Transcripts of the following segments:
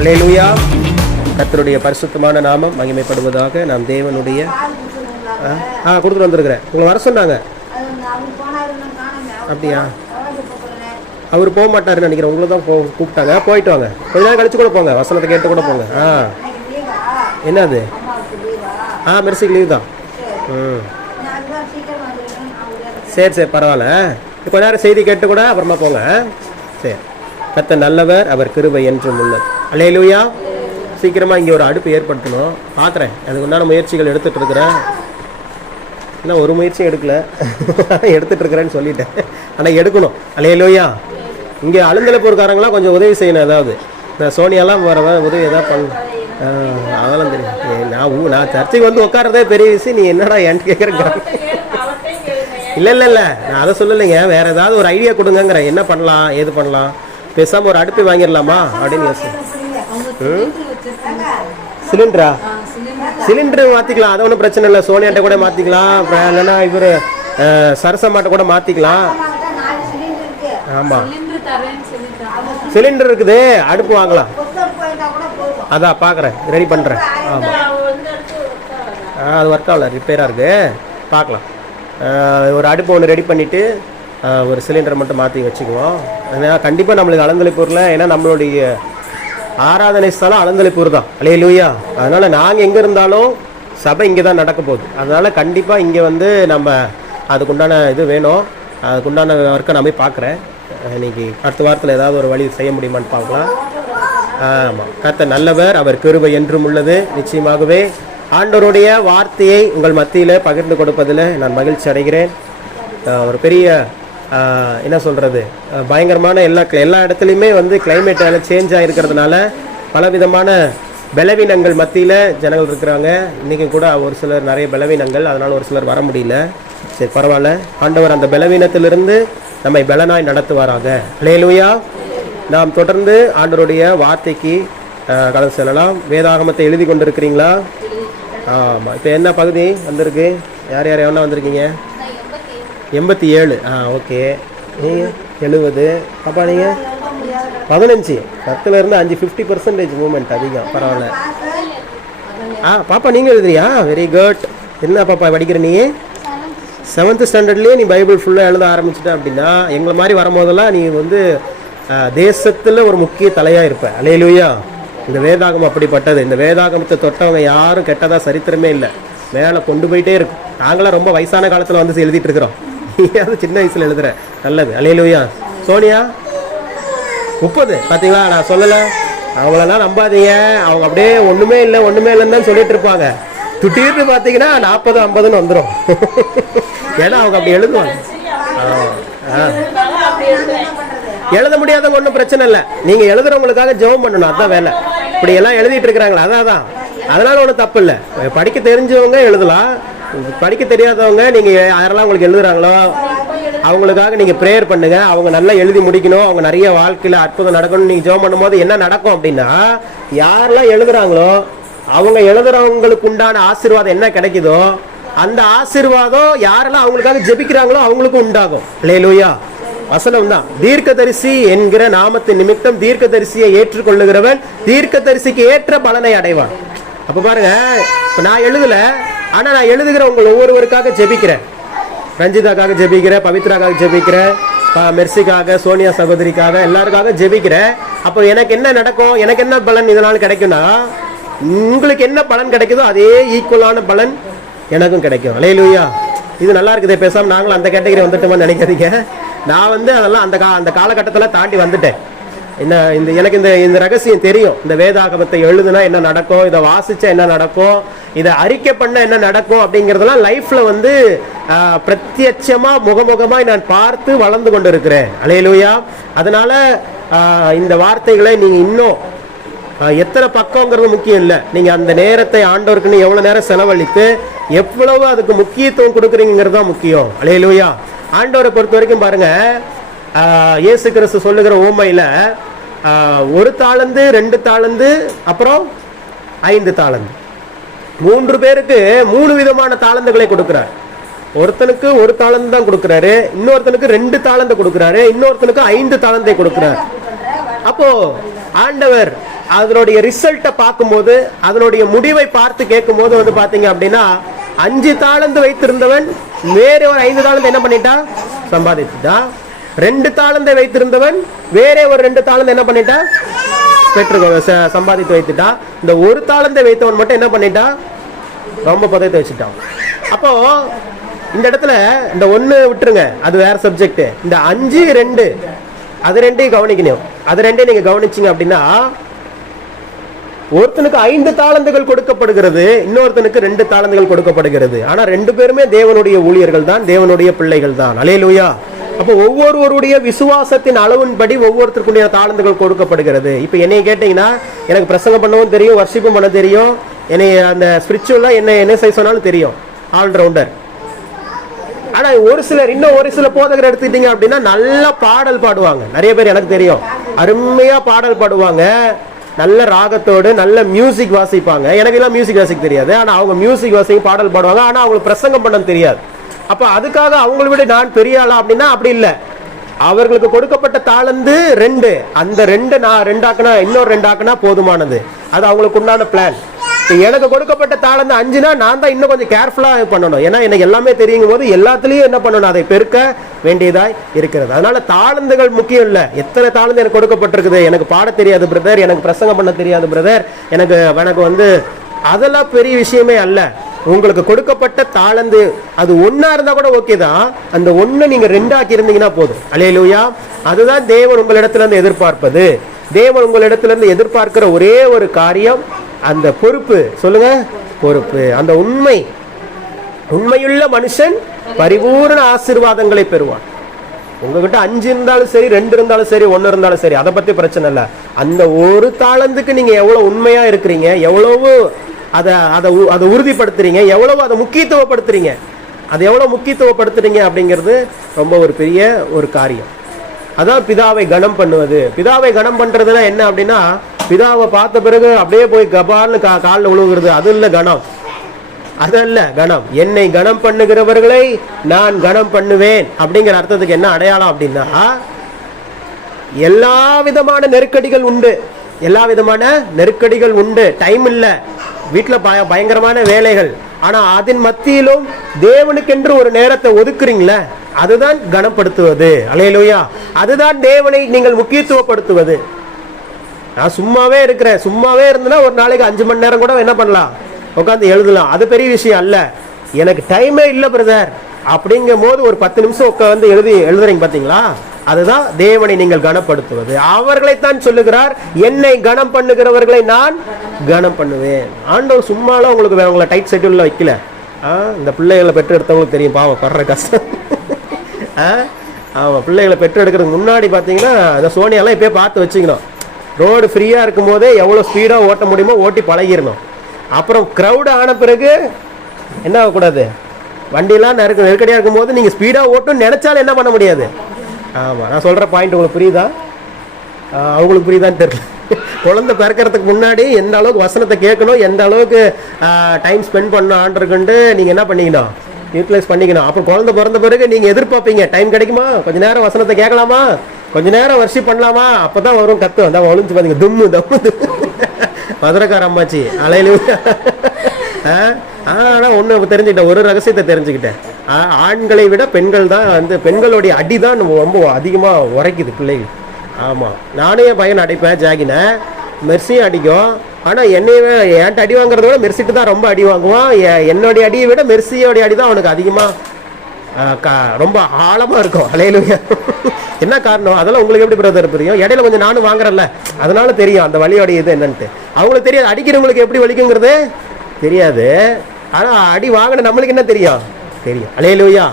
அல்லேலூயா. கர்த்தருடைய பரிசுத்தமான நாமம் மகிமைப்படுவதாக. நாம் தேவனுடைய கொடுத்துட்டு வந்திருக்கிறேன். உங்களை வர சொன்னாங்க. அப்படியா? அவர் போக மாட்டாருன்னு நினைக்கிறேன். உங்களை தான் கூப்பிட்டாங்க. போயிட்டு வாங்க, கொஞ்ச நேரம் கழிச்சு கூட போங்க, வசனத்தை கேட்டு கூட போங்க. என்னது? மெர்சிக்கு லீவ் தான். சரி சரி, பரவாயில்ல. கொஞ்ச நேரம் செய்தி கேட்டு கூட அப்புறமா போங்க. சரி. கர்த்தர் நல்லவர், அவர் கிருபை என்றும் உள்ளது. அல்லேலூயா. சீக்கிரமாக இங்கே ஒரு அடுப்பு ஏற்படுத்தணும். பார்க்குறேன், அதுக்கு உண்டான முயற்சிகள் எடுத்துகிட்டு இருக்கிறேன். இன்னும் ஒரு முயற்சியும் எடுக்கல, எடுத்துகிட்டு இருக்கிறேன்னு சொல்லிட்டேன். ஆனால் எடுக்கணும். அல்லேலூயா. இங்கே அழுந்தலைப்பூர்காரங்களாம் கொஞ்சம் உதவி செய்யணும். ஏதாவது இந்த சோனியாலாம் வர உதவி எதாவது பண்ணணும். அதெல்லாம் தெரியும். நான் சர்ச்சைக்கு வந்து உட்காரதே பெரிய விஷயம். நீ என்னடா என்கிட்ட கேட்குறேங்க? இல்லை, நான் அதை சொல்லலைங்க. வேறு ஏதாவது ஒரு ஐடியா கொடுங்கங்கிறேன். என்ன பண்ணலாம், ஏது பண்ணலாம்? பேசாமல் ஒரு அடுப்பு வாங்கிடலாமா அப்படின்னு யோசி. சிலிண்டரா? சிலிண்டர் மாற்றிக்கலாம், அது ஒன்றும் பிரச்சனை இல்லை. சோனியாட்ட கூட மாற்றிக்கலாம், இல்லைன்னா இவர் சரசம்மாட்ட கூட மாற்றிக்கலாம். ஆமாம், சிலிண்டர் இருக்குது, அடுப்பு வாங்கலாம். அதான் பார்க்குறேன், ரெடி பண்ணுறேன். ஆமாம், அது ஒர்க் ஆகல, ரிப்பேராக இருக்குது. பார்க்கலாம். ஒரு அடுப்பு ஒன்று ரெடி பண்ணிவிட்டு ஒரு சிலிண்டரை மட்டும் மாற்றி வச்சுக்குவோம். ஏன்னா கண்டிப்பாக நம்மளுக்கு அலந்தலைப்பூரில், ஏன்னா நம்மளுடைய ஆராதனை ஸ்தலம் அலந்தலைப்பூர் தான். அல்லேலூயா. அதனால் நாங்கள் எங்கே இருந்தாலும் சபை இங்கே தான் நடக்க போகுது. அதனால் கண்டிப்பாக இங்கே வந்து நம்ம அதுக்குண்டான இது வேணும். அதுக்குண்டான ஒர்க்கை நான் போய் பார்க்குறேன். இன்றைக்கி அடுத்த வாரத்தில் ஏதாவது ஒரு வழி செய்ய முடியுமான்னு பார்க்கலாம். ஆமாம். கர்த்தர் நல்லவர், அவர் கிருபை என்றும் உள்ளது. நிச்சயமாகவே ஆண்டவருடைய வார்த்தையை உங்கள் மத்தியில் பகிர்ந்து கொடுப்பதில் நான் மகிழ்ச்சி அடைகிறேன். ஒரு பெரிய என்ன சொல்கிறது, பயங்கரமான எல்லா இடத்துலையுமே வந்து கிளைமேட் சேஞ்ச் ஆகிருக்கிறதுனால பலவிதமான பலவீனங்கள் மத்தியில் ஜனங்கள் இருக்கிறாங்க. இன்றைக்கி கூட ஒரு சிலர் நிறைய பலவீனங்கள், அதனால் ஒரு சிலர் வர முடியல. சரி, பரவாயில்ல. ஆண்டவர் அந்த பலவீனத்திலிருந்து நம்மை பலனாய் நடத்துவாராக. அல்லேலூயா. நாம் தொடர்ந்து ஆண்டவருடைய வார்த்தைக்கு கடந்து செல்லலாம். வேதாகமத்தை எழுதி கொண்டு இருக்கிறீங்களா? ஆமாம். இப்போ என்ன பகுதி வந்திருக்கு? யார் எவ்வளோ வந்திருக்கீங்க? 87. ஓகே. நீங்கள் 70. பாப்பா நீங்கள் 15. 10லேருந்து 5, 50% மூமெண்ட் அதிகம். பரவாயில்ல. பாப்பா நீங்கள் எழுதுறியா? Very good. என்ன பாப்பா படிக்கிற? நீ 7th ஸ்டாண்டர்ட்லேயே நீ பைபிள் ஃபுல்லாக எழுத ஆரம்பிச்சிட்ட அப்படின்னா, எங்களை மாதிரி வரும்போதெல்லாம் நீ வந்து தேசத்தில் ஒரு முக்கிய தலையாக இருப்ப. அல்லேலூயா. இந்த வேதாகம் அப்படிப்பட்டது. இந்த வேதாகமத்தை தொட்டவங்க யாரும் கெட்டதாக சரித்திரமே இல்லை. மேலே கொண்டு போயிட்டே இருக்கும். நாங்களாம் ரொம்ப வயசான காலத்தில் வந்து எழுதிட்டு இருக்கிறோம். அது சின்ன வயசில் எழுதுற. நல்லது. அல்லேலூயா. சோனியா 30. பார்த்தீங்களா, நான் சொல்லலை. அவங்களெல்லாம் நம்பாதீங்க. அவங்க அப்படியே ஒன்றுமே இல்லைன்னு தான் சொல்லிட்டு இருப்பாங்க. துட்டிட்டு பார்த்தீங்கன்னா 40, 50ன்னு வந்துடும். ஏன்னா அவங்க அப்படி எழுதுவாங்க. எழுத முடியாதவங்க ஒன்றும் பிரச்சனை இல்லை. நீங்கள் எழுதுறவங்களுக்காக ஜெபம் பண்ணணும். அதுதான் வேலை. இப்படி எல்லாம் எழுதிட்டு இருக்கிறாங்களா? அதான். அதனால ஒன்றும் தப்பு இல்லை. படிக்க தெரிஞ்சவங்க எழுதலாம். படிக்க தெரியாதவங்க, நீங்கள் யாரெல்லாம் உங்களுக்கு எழுதுறாங்களோ அவங்களுக்காக நீங்கள் ப்ரேயர் பண்ணுங்க. அவங்க நல்லா எழுதி முடிக்கணும். அவங்க நிறைய வாழ்க்கையில் அற்புதம் நடக்கணும். நீங்கள் ஜெபம் பண்ணும்போது என்ன நடக்கும் அப்படின்னா, யாரெல்லாம் எழுதுறாங்களோ அவங்க எழுதுறவங்களுக்கு உண்டான ஆசீர்வாதம் என்ன கிடைக்குதோ அந்த ஆசீர்வாதம் யாரெல்லாம் அவங்களுக்காக ஜெபிக்கிறாங்களோ அவங்களுக்கும் உண்டாகும். அல்லேலூயா. வசனம் தான். தீர்க்கதரிசி என்கிற நாமத்தின் நிமித்தம் தீர்க்கதரிசியை ஏற்றுக்கொள்ளுகிறவன் தீர்க்கதரிசிக்கு ஏற்ற பலனை அடைவான். அப்ப பாருங்க, இப்ப நான் எழுதல, ஆனா நான் எழுதுகிற உங்கள் ஒவ்வொருவருக்காக ஜெபிக்கிறேன். ரஞ்சிதாக்காக ஜெபிக்கிறேன், பவித்ராக்காக ஜெபிக்கிறேன், மெர்சிக்காக, சோனியா சகோதரிக்காக, எல்லாருக்காக ஜெபிக்கிறேன். அப்போ எனக்கு என்ன நடக்கும்? எனக்கு என்ன பலன் இதனால் கிடைக்கும்னா, உங்களுக்கு என்ன பலன் கிடைக்குதோ அதே ஈக்குவலான பலன் எனக்கும் கிடைக்கும். அல்லேலூயா. இது நல்லா இருக்குது. பேசாம நாங்களும் அந்த கேட்டகரி வந்துட்டோமான்னு நினைக்காதீங்க. நான் வந்து அதெல்லாம் அந்த காலகட்டத்தில் தாண்டி வந்துட்டேன். எனக்கு இந்த ரகசியம் தெரியும். இந்த வேதாகமத்தை எழுதுனா என்ன நடக்கும், இதை வாசிச்சா என்ன நடக்கும், இதை அறிக்கை பண்ண என்ன நடக்கும் அப்படிங்கிறதெல்லாம் லைஃப்ல வந்து பிரத்யட்சமா முகமுகமாய் நான் பார்த்து வளர்ந்து கொண்டு இருக்கிறேன். அல்லேலூயா. அதனால இந்த வார்த்தைகளை நீங்க இன்னும் எத்தனை பக்கங்கிறது முக்கியம் இல்லை. நீங்க அந்த நேரத்தை ஆண்டவருக்குன்னு எவ்வளவு நேரம் செலவழித்து எவ்வளவு அதுக்கு முக்கியத்துவம் கொடுக்குறீங்கிறது தான் முக்கியம். அல்லேலூயா. ஆண்டவரை பொறுத்த வரைக்கும் பாருங்க, இயேசு கிறிஸ்து சொல்லுகிற ஓமையில 1 தாலந்து, 2 தாலந்து, அப்புறம் 5 தாலந்து, 3 பேருக்கு 3 விதமான தாளந்துகளை கொடுக்கிறார். ஒருத்தனுக்கு 1 தாளந்து தான் கொடுக்கிறாரு, இன்னொருத்தனுக்கு 2 தாளந்து கொடுக்கிறாரு, இன்னொருத்தனுக்கு 5 தாளந்தை கொடுக்கிறார். அப்போ ஆண்டவர் அதனுடைய ரிசல்ட்டை பார்க்கும்போது, அதனுடைய முடிவை பார்த்து கேட்கும் போது பாத்தீங்க அப்படின்னா, 5 தாலந்து வைத்திருந்தவன் வேற ஒரு 5 தாலந்து என்ன பண்ணிட்டான்? சம்பாதிச்சுட்டான். 2 தாலந்தை வைத்திருந்தவன் வேற ஒரு 2 தாலந்து என்ன பண்ணிட்டான்? சம்பாதித்து வைத்துட்டான். இந்த 1 தாலந்தை வைத்தவன் மட்டும் என்ன பண்ணிட்டான்? ரொம்ப பதத்தை வச்சுட்டான். அப்போ இந்த இடத்துல இந்த 1 விட்டுருங்க, அது வேற சப்ஜெக்ட். இந்த 5, 2 அது 2 கவனிக்கணும். அது 2 நீங்க கவனிச்சீங்க அப்படின்னா, ஒருத்தனுக்கு 5 தாலந்துகள் கொடுக்கப்படுகிறது, இன்னொருத்தனுக்கு 2 தாலந்துகள் கொடுக்கப்படுகிறது. ஆனா 2 பேருமே தேவனுடைய ஊழியர்கள் தான், தேவனுடைய பிள்ளைகள் தான். அல்லேலூயா. அப்போ ஒவ்வொருவருடைய விசுவாசத்தின் அளவின்படி ஒவ்வொருத்தருக்குரிய தாளந்துகள் கொடுக்கப்படுகிறது. இப்போ என்னை கேட்டீங்கன்னா, எனக்கு பிரசங்கம் பண்ணவும் தெரியும், வர்ஷிப்பும் பண்ண தெரியும், என்னை அந்த ஸ்பிரிச்சுவலா என்ன செய்ய சொன்னாலும் தெரியும், ஆல்ரவுண்டர். ஆனா ஒரு சில போதகர் எடுத்துக்கிட்டீங்க அப்படின்னா நல்லா பாடல் பாடுவாங்க. நிறைய பேர் எனக்கு தெரியும், அருமையா பாடல் பாடுவாங்க, நல்ல ராகத்தோடு நல்ல மியூசிக் வாசிப்பாங்க. எனக்கு எல்லாம் மியூசிக் வாசிக்க தெரியாது, ஆனா அவங்க மியூசிக் வாசிக்க பாடல் பாடுவாங்க. ஆனா அவங்களுக்கு பிரசங்கம் பண்ண தெரியாது. அப்ப அதுக்காக அவங்களை விட நான் பெரிய ஆளா அப்படின்னா அப்படி இல்லை. அவர்களுக்கு கொடுக்கப்பட்ட தாளந்து 2, அந்த 2 நான் 2 ஆக்குனா இன்னொரு 2 ஆக்குனா போதுமானது. அது அவங்களுக்கு உண்டான பிளான். எனக்கு கொடுக்கப்பட்ட தாளந்து 5னா நான் தான் இன்னும் கொஞ்சம் கேர்ஃபுல்லா பண்ணணும். ஏன்னா எனக்கு எல்லாமே தெரியும் போது எல்லாத்துலயும் என்ன பண்ணணும், அதை பெருக்க வேண்டியதாய் இருக்கிறது. அதனால தாளந்துகள் முக்கியம் இல்லை. எத்தனை தாளந்து எனக்கு கொடுக்கப்பட்டிருக்குது, எனக்கு பாட தெரியாது பிரதர், எனக்கு பிரசங்கம் பண்ண தெரியாது பிரதர், எனக்கு அதெல்லாம் பெரிய விஷயமே அல்ல. உங்களுக்கு கொடுக்கப்பட்ட தாளந்து அது 1 இருந்தா கூட ஓகே தான். அந்த 1 நீங்க 2 ஆக்கி இருந்தீங்கன்னா போதும். அல்லேலூயா. அதுதான் தேவன் உங்களிடத்துல இருந்து எதிர்பார்ப்பது. தேவன் உங்களிடத்துல இருந்து எதிர்பார்க்கிற ஒரே ஒரு காரியம் அந்த பொறுப்பு. சொல்லுங்க, பொறுப்பு. அந்த உண்மையுள்ள மனுஷன் பரிபூர்ண ஆசீர்வாதங்களை பெறுவான். உங்ககிட்ட 5 இருந்தாலும் சரி, 2 இருந்தாலும் சரி, 1 இருந்தாலும் சரி, அதை பத்தி பிரச்சனை இல்லை. அந்த ஒரு தாளந்துக்கு நீங்க எவ்வளவு உண்மையா இருக்கிறீங்க, எவ்வளவு அதை உறுதிப்படுத்துறீங்க, எவ்வளவு அதை முக்கியத்துவப்படுத்துறீங்க, அது எவ்வளவு முக்கியத்துவப்படுத்துறீங்க அப்படிங்கிறது ரொம்ப ஒரு பெரிய ஒரு காரியம். அதான் பிதாவை கனம் பண்ணுவது. பிதாவை கனம் பண்றதுன்னா என்ன அப்படின்னா, பிதாவை பார்த்த பிறகு அப்படியே போய் கபால்னு காலில் விழுகிறது, அது இல்லை கனம். அதல்ல கனம். என்னை கனம் பண்ணுகிறவர்களை நான் கனம் பண்ணுவேன் அப்படிங்கிற அர்த்தத்துக்கு என்ன அடையாளம் அப்படின்னா, எல்லா விதமான நெருக்கடிகள் உண்டு, எல்லா விதமான நெருக்கடிகள் உண்டு. டைம் இல்லை, வீட்டில் பயங்கரமான வேலைகள், ஆனா அதன் மத்தியிலும் தேவனுக்கென்று ஒரு நேரத்தை ஒதுக்குறீங்களே, அதுதான் கனப்படுத்துவது. அல்லேலூயா. அதுதான் தேவனை நீங்கள் முக்கியத்துவப்படுத்துவது. நான் சும்மாவே இருக்கிறேன், சும்மாவே இருந்தேன்னா ஒரு நாளைக்கு 5 மணி நேரம் கூட என்ன பண்ணலாம், உட்காந்து எழுதலாம். அது பெரிய விஷயம் அல்ல. எனக்கு டைமே இல்லை பிரதர் அப்படிங்கும் போது ஒரு 10 நிமிஷம் உட்காந்து எழுதுறீங்க பாத்தீங்களா, அதுதான் தேவனை நீங்கள் கனப்படுத்துவது. அவர்களைத்தான் சொல்லுகிறார், என்னை கனம் பண்ணுகிறவர்களை நான் கனம் பண்ணுவேன். ஆண்டவர் சும்மாலாம் உங்களுக்கு உங்களை டைட் ஷெட்யூல்ல வைக்கல. இந்த பிள்ளைகளை பெற்று எடுத்தவங்களுக்கு தெரியும் பாவம் படுற கஷ்டம். ஆமா, பிள்ளைகளை பெற்று எடுக்கிறதுக்கு முன்னாடி பாத்தீங்கன்னா அந்த சோனியெல்லாம் இப்பயே பார்த்து வச்சுக்கணும். ரோடு ஃப்ரீயா இருக்கும் போதே எவ்வளவு ஸ்பீடா ஓட்ட முடியுமோ ஓட்டி பழகிடணும். அப்புறம் கிரௌட் ஆன பிறகு என்ன ஆகக்கூடாது, வண்டியெல்லாம் நெருக்கடியா இருக்கும் போது நீங்க ஸ்பீடா ஓட்டணும்னு நினைச்சாலும் என்ன பண்ண முடியாது. ஆமா, நான் சொல்ற பாயிண்ட் உங்களுக்கு புரியுதா? அவங்களுக்கு புரியுதான்னு தெரியல. குழந்தை பிறக்கிறதுக்கு முன்னாடி எந்த அளவுக்கு வசனத்தை கேட்கணும், எந்த அளவுக்கு டைம் ஸ்பெண்ட் பண்ணணும் ஆண்டருக்குண்டு நீங்க என்ன பண்ணிக்கணும், யூட்டிலைஸ் பண்ணிக்கணும். அப்புறம் குழந்தை பிறந்த பிறகு நீங்க எதிர்பார்ப்பீங்க, டைம் கிடைக்குமா, கொஞ்ச நேரம் வசனத்தை கேட்கலாமா, கொஞ்ச நேரம் வர்ஷிப் பண்ணலாமா, அப்பதான் வரும் கத்து வந்தா ஒளிஞ்சு பாத்தீங்க தும்மு தம்மு மதுரக்கார அம்மாச்சி அலையில. ஆனா ஒண்ணு தெரிஞ்சுக்கிட்டேன், ஒரு ரகசியத்தை தெரிஞ்சுக்கிட்டேன். ஆண்களை விட பெண்கள் தான் பெண்களுடைய அடிதான் ரொம்ப அதிகமா உரைக்குது பிள்ளைகள். ஆமா, நானே என் பையன் அடிப்பேன், ஜாகின மெர்சியும் அடிக்கும். ஆனா என்னைய என்கிட்ட அடி வாங்குறத விட மெர்சிட்டு தான் ரொம்ப அடி வாங்குவான். என்னுடைய அடியை விட மெர்சியோடைய அடி தான் அவனுக்கு அதிகமா ரொம்ப ஆழமா இருக்கும். அலையிலுங்க. என்ன காரணம், அதெல்லாம் உங்களுக்கு எப்படி பிரதர் தெரியும்? இடையில கொஞ்சம் நானும் வாங்குறேன்ல, அதனால தெரியும் அந்த வலியோடைய இது என்னன்ட்டு. அவங்களுக்கு தெரியாது, அடிக்கிறவங்களுக்கு எப்படி வலிக்குங்கிறது தெரியாது. ஆனா அடி வாங்கின நம்மளுக்கு என்ன தெரியும், தெரியும். அலையிலுயா.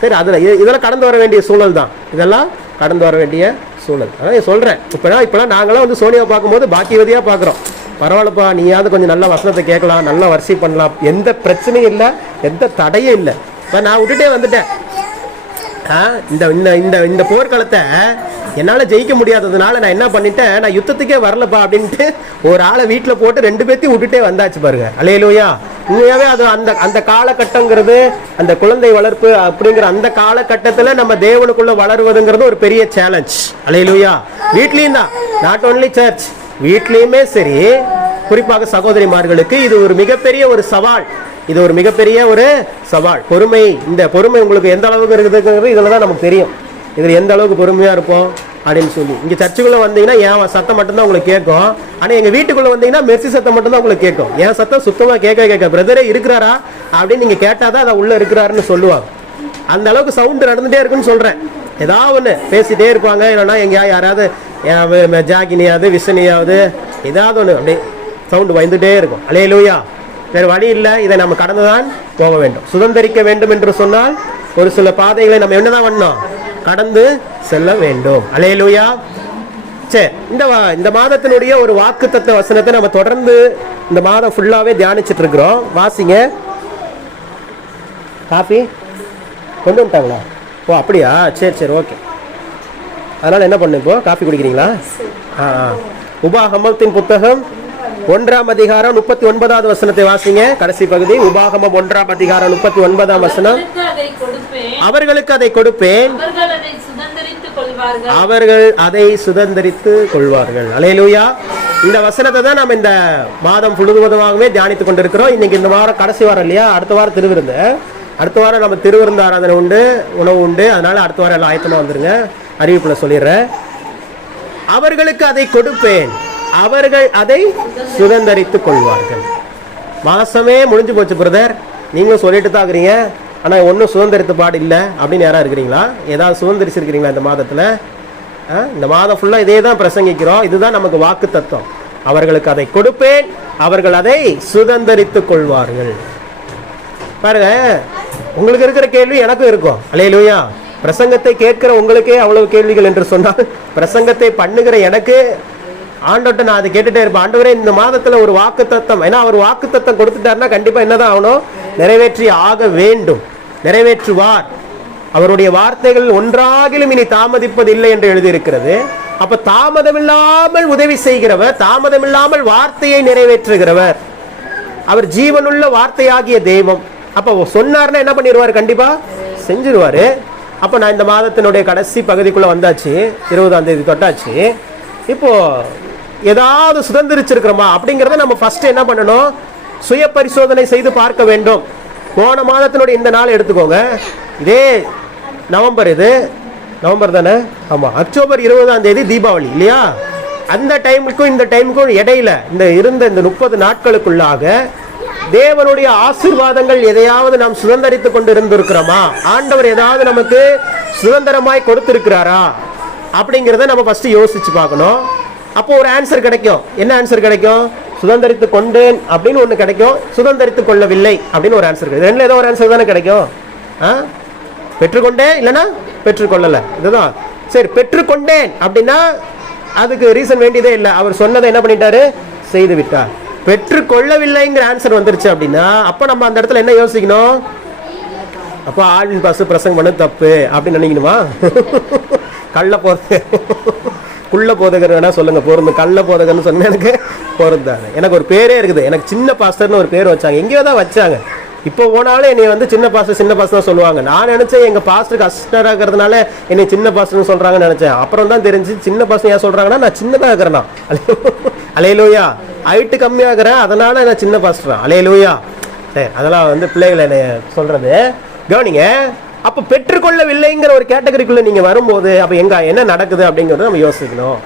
சரி, அதுல இதெல்லாம் கடந்து வர வேண்டிய சூழல் தான், இதெல்லாம் கடந்து வர வேண்டிய சூழல். அதான் சொல்றேன். இப்பெல்லாம் நாங்களாம் சோனியா பார்க்கும்போது பாக்கியவதியா பாக்குறோம். பரவாயில்லப்பா, நீயாவது கொஞ்சம் நல்ல வசனத்தை கேட்கலாம், நல்லா வர்ஷிப் பண்ணலாம், எந்த பிரச்சனையும் இல்லை, எந்த தடையும் இல்லை. நான் விட்டுட்டே வந்துட்டேன். இந்த போர்க்களத்தை என்னால ஜெயிக்க முடியாததுனால நான் என்ன பண்ணிட்டேன், நான் யுத்தத்துக்கே வரலப்பா அப்படின்ட்டு ஒரு ஆளை வீட்டுல போட்டு 2 பேர்த்தையும் விட்டுட்டே வந்தாச்சு பாருங்க. அல்லேலூயா. உண்மையாவே அது அந்த காலகட்டங்கிறது, அந்த குழந்தை வளர்ப்பு அப்படிங்கிற அந்த காலகட்டத்துல நம்ம தேவனுக்குள்ள வளருவதுங்கிறது ஒரு பெரிய சேலஞ்ச். அல்லேலூயா. வீட்லயும் தான், நாட் ஓன்லி சர்ச், வீட்லேயுமே சரி, குறிப்பாக சகோதரிமார்களுக்கு இது ஒரு மிகப்பெரிய ஒரு சவால். இது ஒரு மிகப்பெரிய ஒரு சவால். பொறுமை, இந்த பொறுமை உங்களுக்கு எந்த அளவுக்கு இருக்குதுங்கிறது இதில் தான் நமக்கு தெரியும். இதில் எந்த அளவுக்கு பொறுமையாக இருப்போம் அப்படின்னு சொல்லி. இங்கே சர்ச்சுக்குள்ளே வந்தீங்கன்னா என் சத்தம் மட்டும்தான் உங்களுக்கு கேட்கும். ஆனால் எங்கள் வீட்டுக்குள்ளே வந்தீங்கன்னா மெர்சி சத்தம் மட்டும்தான் உங்களுக்கு கேட்கும். என் சத்தம் சுத்தமாக கேட்க பிரதரே இருக்கிறாரா அப்படின்னு நீங்கள் கேட்டால் தான் அதை உள்ளே இருக்கிறாருன்னு சொல்லுவாங்க. அந்த அளவுக்கு சவுண்டு நடந்துகிட்டே இருக்குன்னு சொல்கிறேன். ஏதாவது ஒன்று பேசிகிட்டே இருப்பாங்க. இல்லைன்னா எங்கேயா யாராவது ஜாகினியாவது விசனியாவது ஏதாவது ஒன்று அப்படியே சவுண்டு வந்துட்டே இருக்கும். அல்லேலூயா. வேறு வழி இல்லை, இதை நம்ம கடந்து தான் போக வேண்டும். சுதந்திரிக்க வேண்டும் என்று சொன்னால் ஒரு சில பாதைகளை நம்ம என்னதான் பண்ணோம், கடந்து செல்ல வேண்டும். அல்லேலூயா. சரி, இந்த மாதத்தினுடைய ஒரு வாக்குத்தத்த வசனத்தை நம்ம தொடர்ந்து இந்த மாதம் ஃபுல்லாகவே தியானிச்சுட்டு இருக்கிறோம். வாசிங்க. காஃபி கொண்டு வந்துட்டாங்களா? ஓ அப்படியா, சரி சரி, ஓகே. அதனால் என்ன பண்ணு, இப்போ காஃபி குடிக்கிறீங்களா? உபாகமத்தின் புத்தகம் 1ஆம் அதிகாரம் 39வது வசனத்தை வாசிங்க. கடைசி பகுதி உபாகமம் 1ஆம் அதிகாரம் 39ஆம் வசனம். அவர்களுக்கு அதை கொடுப்பேன், அவர்கள் அதை சுதந்தரித்து கொள்வார்கள். அல்லேலூயா. இந்த வசனத்தை தான் நம்ம இந்த மாதம் முழுவதுமாகவே தியானித்துக் கொண்டிருக்கிறோம். இன்னைக்கு இந்த வாரம் கடைசி வாரம் இல்லையா, அடுத்த வாரம் திருவிருந்து. அடுத்த வாரம் நம்ம திருவிருந்து ஆராதனை உண்டு, உணவு உண்டு. அதனால அடுத்த வாரம் எல்லாம் ஆயத்தமா வந்துருங்க. அறிவிப்புல சொல்லிடுறேன். அவர்களுக்கு அதை கொடுப்பேன், அவர்கள் அதை சுதந்தரித்துக் கொள்வார்கள். மாசமே முடிஞ்சு போச்சு பிரதர், நீங்களும் சொல்லிட்டு தான் இருக்கிறீங்க, ஆனால் ஒன்றும் சுதந்திரத்து பாடு இல்லை அப்படின்னு யாராவது இருக்கிறீங்களா? ஏதாவது சுதந்திரிச்சிருக்கிறீங்களா இந்த மாதத்தில்? இந்த மாதம் ஃபுல்லாக இதே தான் பிரசங்கிக்கிறோம். இதுதான் நமக்கு வாக்கு தத்துவம். அவர்களுக்கு அதை கொடுப்பேன், அவர்கள் அதை சுதந்தரித்துக் கொள்வார்கள். பாருங்க, உங்களுக்கு இருக்கிற கேள்வி எனக்கும் இருக்கும். அல்லேலூயா. பிரசங்கத்தை கேட்கிற உங்களுக்கே அவ்வளவு கேள்விகள் என்று சொன்னால், பிரசங்கத்தை பண்ணுகிற எனக்கு ஆண்டவர்கிட்ட நான் அதை கேட்டுட்டே இருப்பேன். ஆண்டவரே, இந்த மாதத்துல ஒரு வாக்கு தத்தம், ஏன்னா அவர் வாக்கு தத்தம் கொடுத்துட்டாருன்னா கண்டிப்பா என்னதான் ஆகணும், நிறைவேற்றி ஆக வேண்டும். நிறைவேற்றுவார். அவருடைய வார்த்தைகள் ஒன்றாகிலும் இனி தாமதிப்பதில்லை என்று எழுதியிருக்கிறது. அப்ப தாமதமில்லாமல் உதவி செய்கிறவர், தாமதமில்லாமல் வார்த்தையை நிறைவேற்றுகிறவர். அவர் ஜீவனுள்ள வார்த்தையாகிய தெய்வம். அப்ப சொன்னார்னா என்ன பண்ணிடுவார், கண்டிப்பா செஞ்சிருவாரு. அப்ப நான் இந்த மாதத்தினுடைய கடைசி பகுதிக்குள்ள வந்தாச்சு, 20ஆம் தேதி தொட்டாச்சு. இப்போ ஏதாவது சுதந்திரிச்சிருக்கிறோமா அப்படிங்கிறத நம்ம ஃபர்ஸ்ட் என்ன பண்ணணும், சுய பரிசோதனை செய்து பார்க்க வேண்டும். போன மாதத்தினுடைய இந்த நாள் எடுத்துக்கோங்க. இதே நவம்பர், இது நவம்பர் தானே? ஆமா, அக்டோபர் 20ஆம் தேதி தீபாவளி இல்லையா? அந்த டைமுக்கும் இந்த டைமுக்கும் இடையில இந்த 30 நாட்களுக்குள்ளாக தேவனுடைய ஆசீர்வாதங்கள் எதையாவது நாம் சுதந்திரித்துக் கொண்டு இருந்திருக்கிறோமா? ஆண்டவர் ஏதாவது நமக்கு சுதந்திரமாய் கொடுத்திருக்கிறாரா அப்படிங்கிறத நம்ம ஃபர்ஸ்ட் யோசிச்சு பார்க்கணும். அப்போ ஒரு ஆன்சர் கிடைக்கும். என்ன ஆன்சர் கிடைக்கும்? சுதந்திரித்து கொண்டேன் அப்படின்னு ஒன்று கிடைக்கும், சுதந்திரித்துக் கொள்ளவில்லை அப்படின்னு ஒரு ஆன்சர் கிடைக்கும். ரெண்டுல ஏதோ ஒரு ஆன்சர் தானே கிடைக்கும். பெற்றுக்கொண்டேன் இல்லைன்னா பெற்றுக்கொள்ளல, இதுதான். சரி, பெற்றுக்கொண்டேன் அப்படின்னா அதுக்கு ரீசன் வேண்டியதே இல்லை. அவர் சொன்னதை என்ன பண்ணிட்டாரு, செய்து விட்டார். பெற்றுக்கொள்ளவில்லைங்கிற ஆன்சர் வந்துருச்சு அப்படின்னா அப்ப நம்ம அந்த இடத்துல என்ன யோசிக்கணும், அப்ப ஆளின் பாசு பிரசங்கம் பண்ண தப்பு அப்படின்னு நினைக்கணுமா? கள்ள போறது குள்ள போதகர் வேணா சொல்லுங்க, பொருந்து. கள்ள போதகர்னு சொன்ன எனக்கு பொருந்தாது. எனக்கு ஒரு பேரே இருக்குது, எனக்கு சின்ன பாஸ்டர்னு ஒரு பேர் வச்சாங்க, எங்கேயோ தான் வச்சாங்க. இப்போ போனாலும் என்னை வந்து சின்ன பாஸ்டர் சின்ன பாஸ்டர் தான் சொல்லுவாங்க. நான் நினைச்சேன் எங்க பாஸ்டருக்கு அசிஸ்டண்டா இருக்கிறதுனால என்னை சின்ன பாஸ்டர்னு சொல்றாங்கன்னு நினைச்சேன். அப்புறம் தான் தெரிஞ்சு சின்ன பாஸ்டர் ஏன் சொல்றாங்கன்னா நான் சின்னதா இருக்கிறேன்னா. அல்லேலூயா. ஹைட்டு கம்மியாகிறேன், அதனால நான் சின்ன பாஸ்டரா. அல்லேலூயா. சரி, அதெல்லாம் வந்து பிள்ளைகளை என்ன சொல்றது கவனிங்க. அப்ப பெற்றுக்கொள்ளவில்லைங்கிற ஒரு கேட்டகரிக்குள்ள நீங்க வரும்போது அப்ப எங்க என்ன நடக்குது அப்படிங்கறத நம்ம யோசிக்கணும்.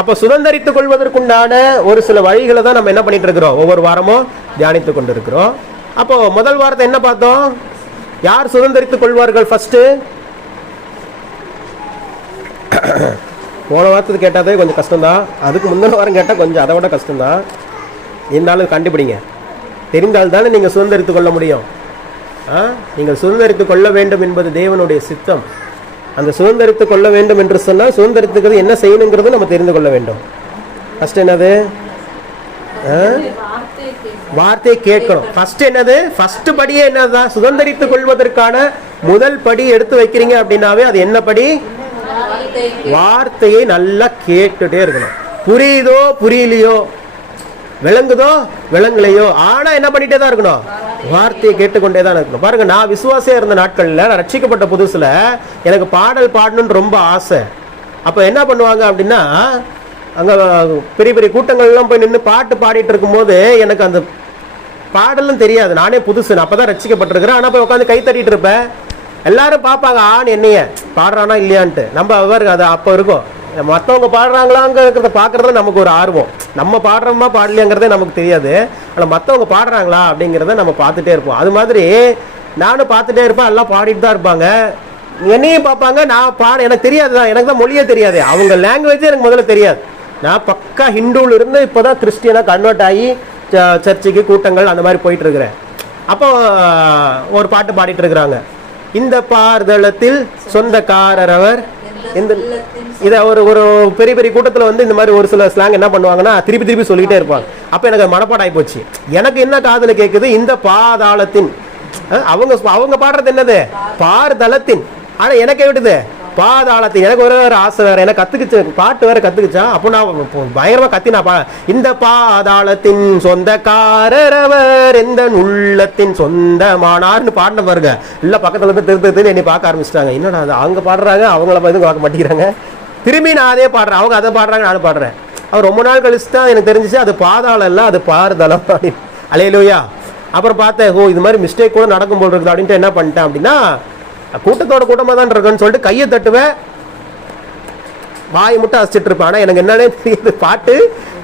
அப்ப சுதந்திரித்துக் கொள்வதற்குண்டான ஒரு சில வழிகளை தான் நம்ம என்ன பண்ணிட்டு இருக்கிறோம், ஒவ்வொரு வாரமும் தியானித்துக் கொண்டு இருக்கிறோம். அப்போ முதல் வாரத்தை என்ன பார்த்தோம், யார் சுதந்திரித்துக் கொள்வார்கள் ஃபர்ஸ்ட்? போன வாரத்துக்கு கேட்டாதே கொஞ்சம் கஷ்டம்தான், அதுக்கு முந்தின வாரம் கேட்டால் கொஞ்சம் அதை விட கஷ்டம்தான். இருந்தாலும் கண்டுபிடிங்க, தெரிந்தால் தானே நீங்கள் சுதந்திரித்துக் கொள்ள முடியும். நீங்கள் சுதந்திரித்துக் கொள்ள வேண்டும் என்பது தேவனுடைய சித்தம். அந்த சுதந்திரித்துக் கொள்ள வேண்டும் என்று சொன்னால் சுதந்திரத்துக்கு என்ன செய்யணுங்கிறது நம்ம தெரிந்து கொள்ள வேண்டும். ஃபர்ஸ்ட் என்னது, வார்த்தையை கேட்கணும். ஃபர்ஸ்ட் என்னது, ஃபர்ஸ்ட் படியே என்னதான், சுதந்திரித்துக் கொள்வதற்கான முதல் படி எடுத்து வைக்கிறீங்க அப்படின்னாவே அது என்ன படி, வார்த்தையை நல்லா கேட்டுட்டே இருக்கணும். புரியுதோ புரியலையோ, விளங்குதோ விளங்கலையோ, ஆனா என்ன பண்ணிட்டே தான் இருக்கணும், வார்த்தையை கேட்டுக்கொண்டே தான் இருக்கணும். பாருங்க, நான் விசுவாசியா இருந்த நாட்கள்ல, நான் ரட்சிக்கப்பட்ட புதுசுல எனக்கு பாடல் பாடணும்னு ரொம்ப ஆசை. அப்ப என்ன பண்ணுவாங்க அப்படின்னா, அங்கே பெரிய பெரிய கூட்டங்கள்லாம் போய் நின்று பாட்டு பாடிட்டு இருக்கும்போது எனக்கு அந்த பாடலும் தெரியாது, நானே புதுசு, நான் அப்போ தான் ரசிக்கப்பட்டிருக்கிறேன். ஆனால் போய் உட்காந்து கை தட்டிட்டு இருப்பேன், எல்லாரும் பார்ப்பாங்க ஆண் என்னைய பாடுறானா இல்லையான்ட்டு. நம்ம அவருக்கு அது அப்போ இருக்கும், மற்றவங்க பாடுறாங்களாங்கிறத பார்க்குறதுல நமக்கு ஒரு ஆர்வம். நம்ம பாடுறோமா பாடலையாங்கிறதே நமக்கு தெரியாது, ஆனால் மற்றவங்க பாடுறாங்களா அப்படிங்கிறத நம்ம பார்த்துட்டே இருப்போம். அது மாதிரி நானும் பார்த்துட்டே இருப்பேன், எல்லாம் பாடிட்டு தான் இருப்பாங்க, என்னையும் பார்ப்பாங்க. நான் எனக்கு தெரியாது தான், எனக்கு தான் மொழியே தெரியாது, அவங்க லாங்குவேஜே எனக்கு முதல்ல தெரியாது. நான் பக்கா ஹிந்துவில் இருந்து இப்போ தான் கிறிஸ்டியனாக கன்வெர்ட் ஆகி சர்ச்சுக்கு கூட்டங்கள் அந்த மாதிரி போயிட்டு இருக்கிறேன். அப்போ ஒரு பாட்டு பாடிட்டு இருக்கிறாங்க, இந்த பார்தளத்தில் சொந்தக்காரர் அவர். இந்த இதை ஒரு பெரிய பெரிய கூட்டத்தில் வந்து இந்த மாதிரி ஒரு சில ஸ்லாங் என்ன பண்ணுவாங்கன்னா திருப்பி திருப்பி சொல்லிக்கிட்டே இருப்பாங்க. அப்போ எனக்கு மனப்பாடாகி போச்சு. எனக்கு என்ன காதில் கேட்குது, இந்த பாதாளத்தின். அவங்க பாடுறது என்னது, பார்தளத்தின். ஆனால் எனக்கு விடுது பாதாளத்தின். எனக்கு ஒரு ஆசை வேற, எனக்கு கத்துக்குச்சு, பாட்டு வேற கத்துக்குச்சா. அப்போ நான் பயங்கரமா கத்தினா, இந்த பாதாளத்தின் சொந்தக்காரர் எந்த உள்ளத்தின் சொந்தமானார்னு பாடின பாருங்க. இல்லை பக்கத்துல இருந்து திருத்து என்னை பார்க்க ஆரம்பிச்சிட்டாங்க, என்னடா அது அவங்க பாடுறாங்க, அவங்கள எதுவும் பார்க்க மாட்டேங்கிறாங்க. திரும்பி நான் அதே பாடுறேன், அவங்க அதை பாடுறாங்க, நானும் பாடுறேன். அவர் ரொம்ப நாள் கழிச்சு தான் எனக்கு தெரிஞ்சிச்சு அது பாதாளம் இல்லை, அது பார்தளம் அப்படின்னு. அல்லேலூயா. அப்புறம் பார்த்தேன், ஓ இது மாதிரி மிஸ்டேக் கூட நடக்கும் போல் இருக்குது அப்படின்ட்டு என்ன பண்ணிட்டேன் அப்படின்னா, கூட்டத்தோட கூட்டமாக தான் இருக்குன்னு சொல்லிட்டு கையை தட்டுவேன், வாயை மட்டும் அசிச்சிட்டு இருப்பேன். ஆனால் எனக்கு என்னன்னே தெரியாது, பாட்டு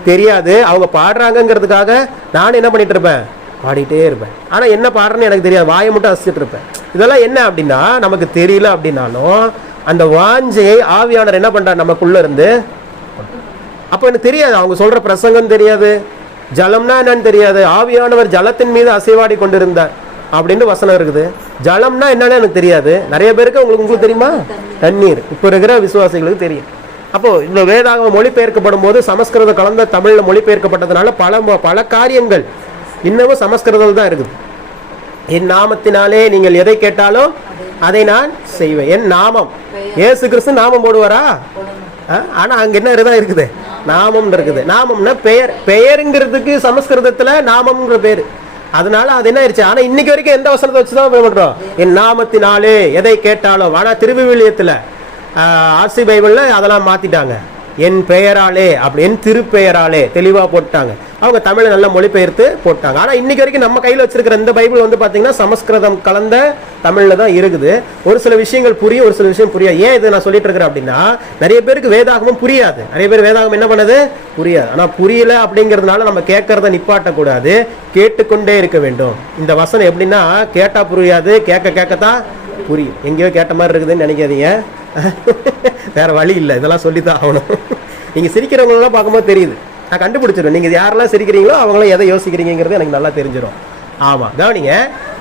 தெரியாது, அவங்க பாடுறாங்கிறதுக்காக நான் என்ன பண்ணிட்டு இருப்பேன், பாடிட்டே இருப்பேன். ஆனால் என்ன பாடுறேன்னு எனக்கு தெரியாது, வாயை மட்டும் அசிச்சிட்டு இருப்பேன். இதெல்லாம் என்ன அப்படின்னா, நமக்கு தெரியல அப்படின்னாலும் அந்த வாஞ்சையை ஆவியானவர் என்ன பண்றார் நமக்குள்ள இருந்து. அப்போ எனக்கு தெரியாது, அவங்க சொல்ற பிரசங்கம் தெரியாது, ஜலம்னா என்னன்னு தெரியாது. ஆவியானவர் ஜலத்தின் மீது அசைவாடி கொண்டிருந்தார் அப்படின்னு வசனம் இருக்குது. ஜலம்னா என்னன்னு எனக்கு தெரியாது. நிறைய பேருக்கு உங்களுக்கு தெரியுமா, தண்ணீர். இப்போ இருக்கிற விசுவாசிகளுக்கு தெரியும். அப்போ இந்த வேதாகமம் மொழிபெயர்க்கப்படும் போது சமஸ்கிருதம் கலந்த தமிழ்ல மொழிபெயர்க்கப்பட்டதுனால பல காரியங்கள் இன்னமும் சமஸ்கிருதம் தான் இருக்குது. என் நாமத்தினாலே நீங்கள் எதை கேட்டாலும் அதை நான் செய்வேன். என் நாமம், இயேசு கிறிஸ்து நாமம் போடுவாரா? ஆனா அங்க என்ன இருக்குது, நாமம் இருக்குது. நாமம்னா பெயர், பெயருங்கிறதுக்கு சமஸ்கிருதத்துல நாமம்ங்கிற பேரு. அதனால அது என்ன ஆயிடுச்சு. ஆனா இன்னைக்கு வரைக்கும் எந்த வசனத்தை வச்சுதான் பண்றோம், என் நாமத்தினாலே எதை கேட்டாலும். ஆனா திருவிவிலியத்துல ஆர்சி பைபிள்ல அதெல்லாம் மாத்திட்டாங்க, என் பெயராலே அப்படி, என் திருப்பெயராலே தெளிவா போட்டாங்க. அவங்க தமிழை நல்லா மொழிபெயர்த்து போட்டாங்க. ஆனா இன்னைக்கு வரைக்கும் நம்ம கையில வச்சிருக்கிற இந்த பைபிள் வந்து பாத்தீங்கன்னா சமஸ்கிருதம் கலந்த தமிழ்ல தான் இருக்குது. ஒரு சில விஷயங்கள் புரியும், ஒரு சில விஷயம் புரியாது. ஏன் இதை நான் சொல்லிட்டு இருக்கிறேன் அப்படின்னா, நிறைய பேருக்கு வேதாகமும் புரியாது. நிறைய பேர் வேதாகம் என்ன பண்ணது புரியாது. ஆனா புரியல அப்படிங்கிறதுனால நம்ம கேட்கறத நிப்பாட்டக்கூடாது, கேட்டுக்கொண்டே இருக்க வேண்டும். இந்த வசனம் எப்படின்னா, கேட்டா புரியாது, கேட்கத்தான் புரியும். எங்கேயோ கேட்ட மாதிரி இருக்குதுன்னு நினைக்காதீங்க, வேற வழி இல்லை, இதெல்லாம் சொல்லித்தான் ஆகணும். நீங்க சிரிக்கிறவங்களெல்லாம் பார்க்கும்போது தெரியுது, நான் கண்டுபிடிச்சிடும் நீங்க யாரெல்லாம் சிரிக்கிறீங்களோ அவங்களாம் எதை யோசிக்கிறீங்கிறது எனக்கு நல்லா தெரிஞ்சிடும். ஆமா, கவனிங்க.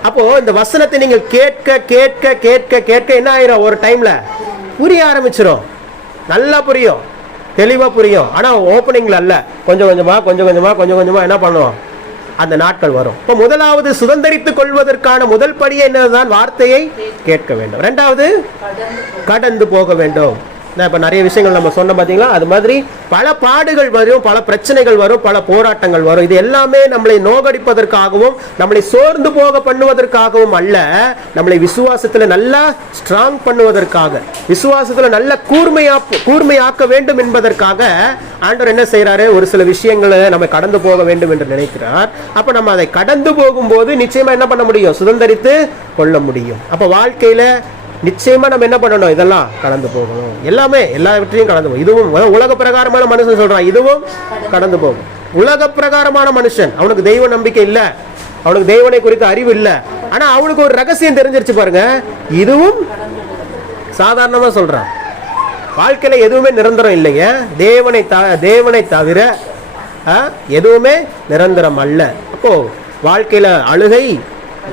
அப்போ இந்த வசனத்தை நீங்கள் கேட்க கேட்க கேட்க கேட்க என்ன ஆயிரும், ஒரு டைம்ல புரிய ஆரம்பிச்சிடும், நல்லா புரியும், தெளிவா புரியும். ஆனா ஓப்பனிங்ல அல்ல, கொஞ்சம் கொஞ்சமா என்ன பண்ணுவோம், அந்த நாட்கள் வரும். இப்போ முதலாவது சுதந்திரித்துக் கொள்வதற்கான முதல் படியே என்னதான், வார்த்தையை கேட்க வேண்டும். இரண்டாவது கடந்து போக வேண்டும். இப்போ நிறைய விஷயங்கள் நம்ம சொன்ன பார்த்தீங்களா, அது மாதிரி பல பாடுகள் வரும், பல பிரச்சனைகள் வரும், பல போராட்டங்கள் வரும். இது எல்லாமே நம்மளை நோகடிப்பதற்காகவும் நம்மளை சோர்ந்து போக பண்ணுவதற்காகவும் அல்ல, நம்மளை விசுவாசத்துல நல்லா ஸ்ட்ராங் பண்ணுவதற்காக, விசுவாசத்துல நல்ல கூர்மையாக்க வேண்டும் என்பதற்காக ஆண்டவர் என்ன செய்யறாரு, ஒரு சில விஷயங்களை நம்ம கடந்து போக வேண்டும் என்று நினைக்கிறார். அப்ப நம்ம அதை கடந்து போகும்போது நிச்சயமா என்ன பண்ண முடியும், சுதந்திரித்து கொள்ள முடியும். அப்ப வாழ்க்கையில நிச்சயமா நம்ம என்ன பண்ணணும், இதெல்லாம் கடந்து போகணும். எல்லாமே எல்லாவற்றையும் கடந்து போகும். இதுவும் உலக பிரகாரமான மனுஷன் சொல்றான், இதுவும் கடந்து போகும். உலக பிரகாரமான மனுஷன், அவனுக்கு தெய்வ நம்பிக்கை இல்ல, அவனுக்கு தெய்வனை குறித்த அறிவு இல்ல, ஆனா அவனுக்கு ஒரு ரகசியம் தெரிஞ்சிருச்சு பாருங்க, இதுவும் சாதாரணமா சொல்றான். வாழ்க்கையில எதுவுமே நிரந்தரம் இல்லைங்க. தேவனை தவிர எதுவுமே நிரந்தரம் அல்ல. அப்போ வாழ்க்கையில அழுகை,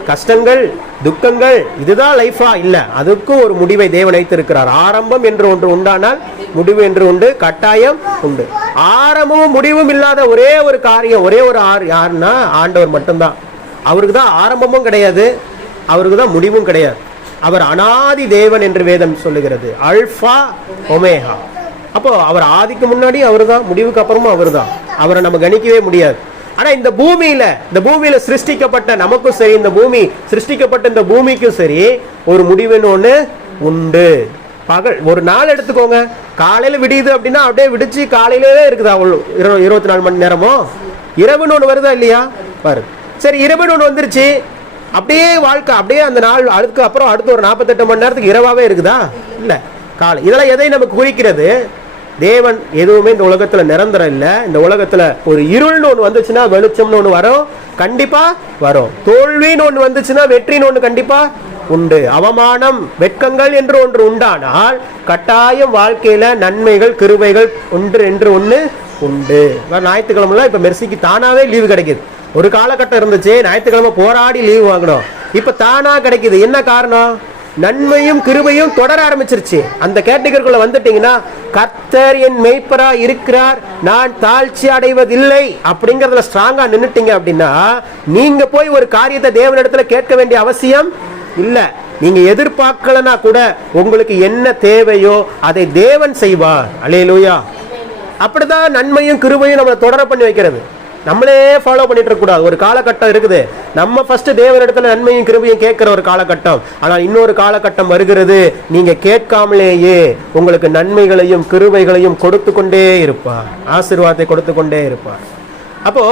கஷ்டங்கள், துக்கங்கள் இதுதான் லைஃபா இல்ல, அதுக்கும் ஒரு முடிவை தேவன் வைத்திருக்கிறார். ஆரம்பம் என்று ஒன்று உண்டானால் முடிவு என்று உண்டு, கட்டாயம் உண்டு. ஆரம்பமும் முடிவும் இல்லாத ஒரே ஒரு காரியம், ஒரே ஒரு யாருன்னா ஆண்டவர் மட்டும்தான். அவருக்கு தான் ஆரம்பமும் கிடையாது, அவருக்கு தான் முடிவும் கிடையாது. அவர் அனாதி தேவன் என்று வேதம் சொல்லுகிறது, அல்பா ஒமேகா. அப்போ அவர் ஆதிக்கு முன்னாடி அவர் தான், முடிவுக்கு அப்புறமும் அவர் தான். அவரை நம்ம கணிக்கவே முடியாது. ஆனா இந்த பூமியில சிருஷ்டிக்கப்பட்ட நமக்கும் சரி, இந்த பூமி சிருஷ்டிக்கப்பட்ட இந்த பூமிக்கும் சரி ஒரு முடிவுன்னு ஒண்ணு உண்டு. பகல் ஒரு நாள் எடுத்துக்கோங்க. காலையில் விடியுது அப்படின்னா அப்படியே விடிச்சு காலையிலே இருக்குதா அவ்வளோ 24 மணி நேரமோ? இரவுன்னு ஒன்று வருதா இல்லையா? பாரு. சரி, இரவுன்னு ஒன்று வந்துருச்சு, அப்படியே வாழ்க்கை அப்படியே அந்த நாள் அதுக்கு அப்புறம் அடுத்து ஒரு 48 மணி நேரத்துக்கு இரவாவே இருக்குதா? இல்லை, காலை. இதெல்லாம் எதை நமக்கு குறிக்கிறது? தேவன் எதுவுமே இந்த உலகத்துல நிரந்தரம் இல்லை. இந்த உலகத்துல ஒரு இருள்னு ஒன்று வந்துச்சுன்னா வெளிச்சம்னு ஒன்று வரும், கண்டிப்பா வரும். தோல்வின்னு ஒன்று வந்துச்சுன்னா வெற்றின்னு ஒன்று கண்டிப்பா உண்டு. அவமானம், வெட்கங்கள் என்று ஒன்று உண்டானால் கட்டாயம் வாழ்க்கையில நன்மைகள், கிருபைகள் ஒன்று என்று ஒன்று உண்டு. ஞாயிற்றுக்கிழமை இப்ப மெர்சிக்கு தானாவே லீவு கிடைக்குது. ஒரு காலகட்டம் இருந்துச்சு, ஞாயிற்றுக்கிழமை போராடி லீவு வாங்கணும், இப்ப தானா கிடைக்குது. என்ன காரணம்? நன்மையும் கிருபையும் தொடர ஆரம்பிச்சிருச்சு. அந்த கேட்டகரிக்குள்ள வந்துட்டீங்கன்னா, கர்த்தர் என் மெய்ப்பரா இருக்கிறார், நான் தாழ்ச்சி அடைவதில்லை அப்படிங்கறதுல ஸ்ட்ராங்கா நின்னுட்டீங்க அப்படின்னா, நீங்க போய் ஒரு காரியத்தை தேவனிடத்துல கேட்க வேண்டிய அவசியம் இல்ல. நீங்க எதிர்பார்க்கலனா கூட உங்களுக்கு என்ன தேவையோ அதை தேவன் செய்வார். அல்லேலூயா. அப்படிதான் நன்மையும் கிருபையும் நம்மளை தொடர பண்ணி வைக்கிறது. நம்மளே ஃபாலோ பண்ணிட்டு இருக்க கூடாது. ஒரு காலகட்டம் இருக்குது, நம்ம ஃபர்ஸ்ட் தேவனிடத்துல நன்மையும் கிருபையும் கேட்கிற ஒரு காலகட்டம். ஆனால் இன்னொரு காலகட்டம் வருகிறது, நீங்க கேட்காமலேயே உங்களுக்கு நன்மைகளையும் கிருபைகளையும் கொடுத்து கொண்டே இருப்பார், ஆசீர்வாதத்தை கொடுத்து கொண்டே இருப்பார். அப்போ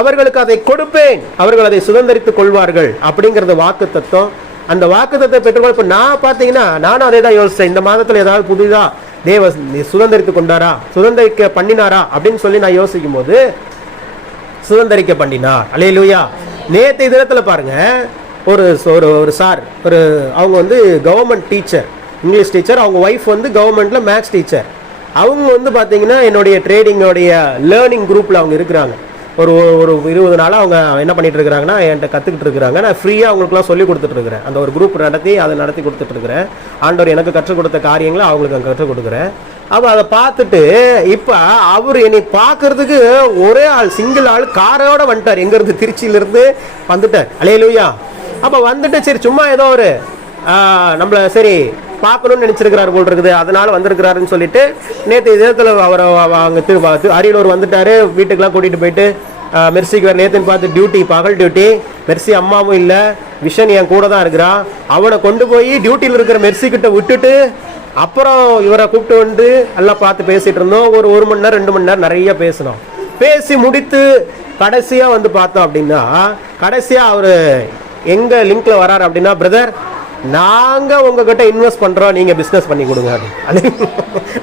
அவர்களுக்கு அதை கொடுப்பேன், அவர்கள் அதை சுதந்திரித்துக் கொள்வார்கள் அப்படிங்கறது வாக்கு தத்துவம். அந்த வாக்கு தத்துவத்தை பெற்றுக்கொள்ள இப்ப நான் பாத்தீங்கன்னா நானும் அதே தான் யோசிச்சேன். இந்த மாதத்துல ஏதாவது புதிதா தேவ சுதந்திரித்து கொண்டாரா, சுதந்திரிக்க பண்ணினாரா அப்படின்னு சொல்லி நான் யோசிக்கும் போது, சுதந்திரிக்க பண்ணினார். அல்லேலூயா. நேற்று தினத்துல பாருங்க, ஒரு ஒரு சார், அவங்க வந்து கவர்மெண்ட் டீச்சர், இங்கிலீஷ் டீச்சர், அவங்க ஒய்ஃப் வந்து கவர்மெண்ட்ல மேக்ஸ் டீச்சர். அவங்க வந்து பாத்தீங்கன்னா என்னுடைய ட்ரேடிங்கோடைய லேர்னிங் குரூப்ல அவங்க இருக்கிறாங்க. ஒரு 20 நாளாக அவங்க என்ன பண்ணிட்டு இருக்கிறாங்கன்னா என்கிட்ட கற்றுக்கிட்டு இருக்கிறாங்க. நான் ஃப்ரீயாக அவங்களுக்குலாம் சொல்லி கொடுத்துட்டு இருக்கிறேன். அந்த ஒரு குரூப் அதை நடத்தி கொடுத்துட்டு இருக்கிறேன். ஆண்டவர் எனக்கு கற்றுக் கொடுத்த காரியங்களை அவங்களுக்கு கற்றுக் கொடுக்குறேன். அப்போ அதை பார்த்துட்டு இப்போ அவர் என்னை பார்க்கறதுக்கு ஒரே ஆள், சிங்கிள் ஆள் காரோட வந்துட்டார். எங்கேருந்து? திருச்சியிலிருந்து வந்துட்டார். அல்லேலூயா. அப்போ வந்துட்டு சரி சும்மா ஏதோ ஒரு நம்மளை சரி பார்க்கணும்னு நினைச்சிருக்கிறாரு போல் இருக்குது, அதனால வந்திருக்கிறாருன்னு சொல்லிட்டு நேற்று தினத்தில் அவர் அங்கே அரியலூர் வந்துட்டாரு. வீட்டுக்கெல்லாம் கூட்டிகிட்டு போயிட்டு மெர்சிக்கு வேறு நேற்றுன்னு பார்த்து டியூட்டி, பகல் டியூட்டி. மெர்சி அம்மாவும் இல்லை, விஷன் என் கூட தான் இருக்கிறான். அவனை கொண்டு போய் டியூட்டியில் இருக்கிற மெர்சிக்கிட்ட விட்டுட்டு அப்புறம் இவரை கூப்பிட்டு வந்து எல்லாம் பார்த்து பேசிகிட்டு இருந்தோம். ஒரு மணி நேரம் 2 மணி நேரம் நிறைய பேசினோம். பேசி முடித்து கடைசியாக வந்து பார்த்தோம் அப்படின்னா, கடைசியாக அவர் எங்கே லிங்க்ல வராரு அப்படின்னா, பிரதர் நாங்க உங்ககிட்ட இன்வெஸ்ட் பண்றோம், நீங்க பிசினஸ் பண்ணி கொடுங்க அப்படின்னு.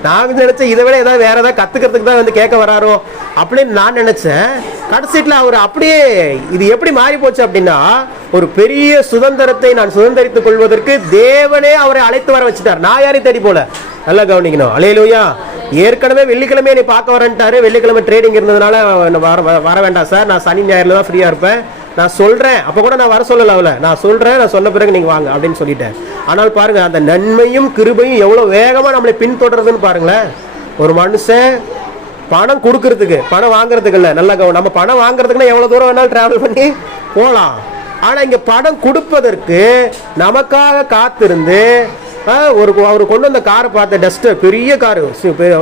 நாங்க நினைச்சேன் இதை விட ஏதாவது வேற ஏதாவது கத்துக்கிறதுக்கு தான் வந்து கேட்க வராரோ அப்படின்னு நான் நினைச்சேன். கடைசியில் அவர் அப்படியே இது எப்படி மாறி போச்சு அப்படின்னா, ஒரு பெரிய சுதந்திரத்தை நான் சுதந்திரித்துக் கொள்வதற்கு தேவனே அவரை அழைத்து வர வச்சுட்டார். நான் யாரையும் தேடி போல. நல்லா கவனிக்கணும். அல்லேலூயா. ஏற்கனவே வெள்ளிக்கிழமை நீ பார்க்க வரேன்ட்டாரு. வெள்ளிக்கிழமை ட்ரேடிங் இருந்ததுனால வர வேண்டாம் சார், நான் சனி ஞாயிறுல தான் ஃப்ரீயா இருப்பேன், நான் சொல்றேன். அப்ப கூட நான் வர சொல்லல, அவளை நான் சொல்றேன், நான் சொன்ன பிறகு நீங்க வாங்க அப்படின்னு சொல்லிட்டேன். ஆனால் பாருங்க, அந்த நன்மையும் கிருபையும் எவ்வளவு வேகமா நம்மளை பின்தொடர்றதுன்னு பாருங்களேன். ஒரு மனுஷன் பணம் கொடுக்கறதுக்கு, பணம் வாங்குறதுக்கு இல்ல, நல்லா நம்ம பணம் வாங்குறதுக்குன்னா எவ்வளவு தூரம் வேணாலும் டிராவல் பண்ணி போகலாம். ஆனா இங்க பணம் கொடுப்பதற்கு நமக்காக காத்திருந்து அவர் கொண்டு வந்த காரை பார்த்த, டஸ்டர், பெரிய காரு,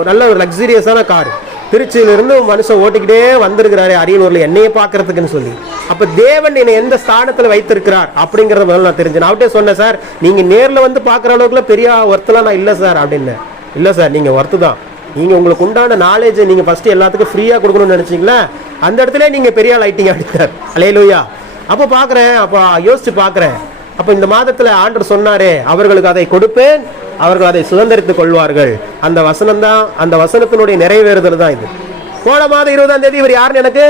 நல்ல ஒரு லக்ஸரியஸான கார், திருச்சியிலிருந்து மனுஷன் ஓட்டிக்கிட்டே வந்திருக்கிறாரு அரியலூர்ல என்னையே பார்க்கறதுக்குன்னு சொல்லி. அப்ப தேவன் என்னை எந்த ஸ்தானத்துல வைத்திருக்கிறார் அப்படிங்கறத முதல்ல நான் தெரிஞ்சேன். அவட்டே சொன்னேன், சார் நீங்க நேர்ல வந்து பாக்குற அளவுக்குலாம் பெரிய ஒர்த்தெல்லாம் நான் இல்லை சார் அப்படின்னு. இல்லை சார், நீங்க ஒர்த்து தான். நீங்க உங்களுக்கு உண்டான நாலேஜ் நீங்க ஃபர்ஸ்ட் எல்லாத்துக்கும் ஃப்ரீயா கொடுக்கணும்னு நினைச்சீங்களா, அந்த இடத்துல நீங்க பெரிய ஆள் ஆயிட்டீங்க அப்படின்னார். அல்லேலூயா. அப்போ பாக்குறேன், அப்போ யோசிச்சு பாக்குறேன். அப்ப இந்த மாதத்துல ஆண்டவர் சொன்னாரே, அவர்களுக்கு அதை கொடுப்பேன், அவர்கள் அதை சுதந்திரித்துக் கொள்வார்கள். அந்த வசனம் தான், அந்த வசனத்தினுடைய நிறைவேறுதல் தான் இது. போன மாதம் 20ஆம் தேதி இவர் யாருன்னு எனக்கு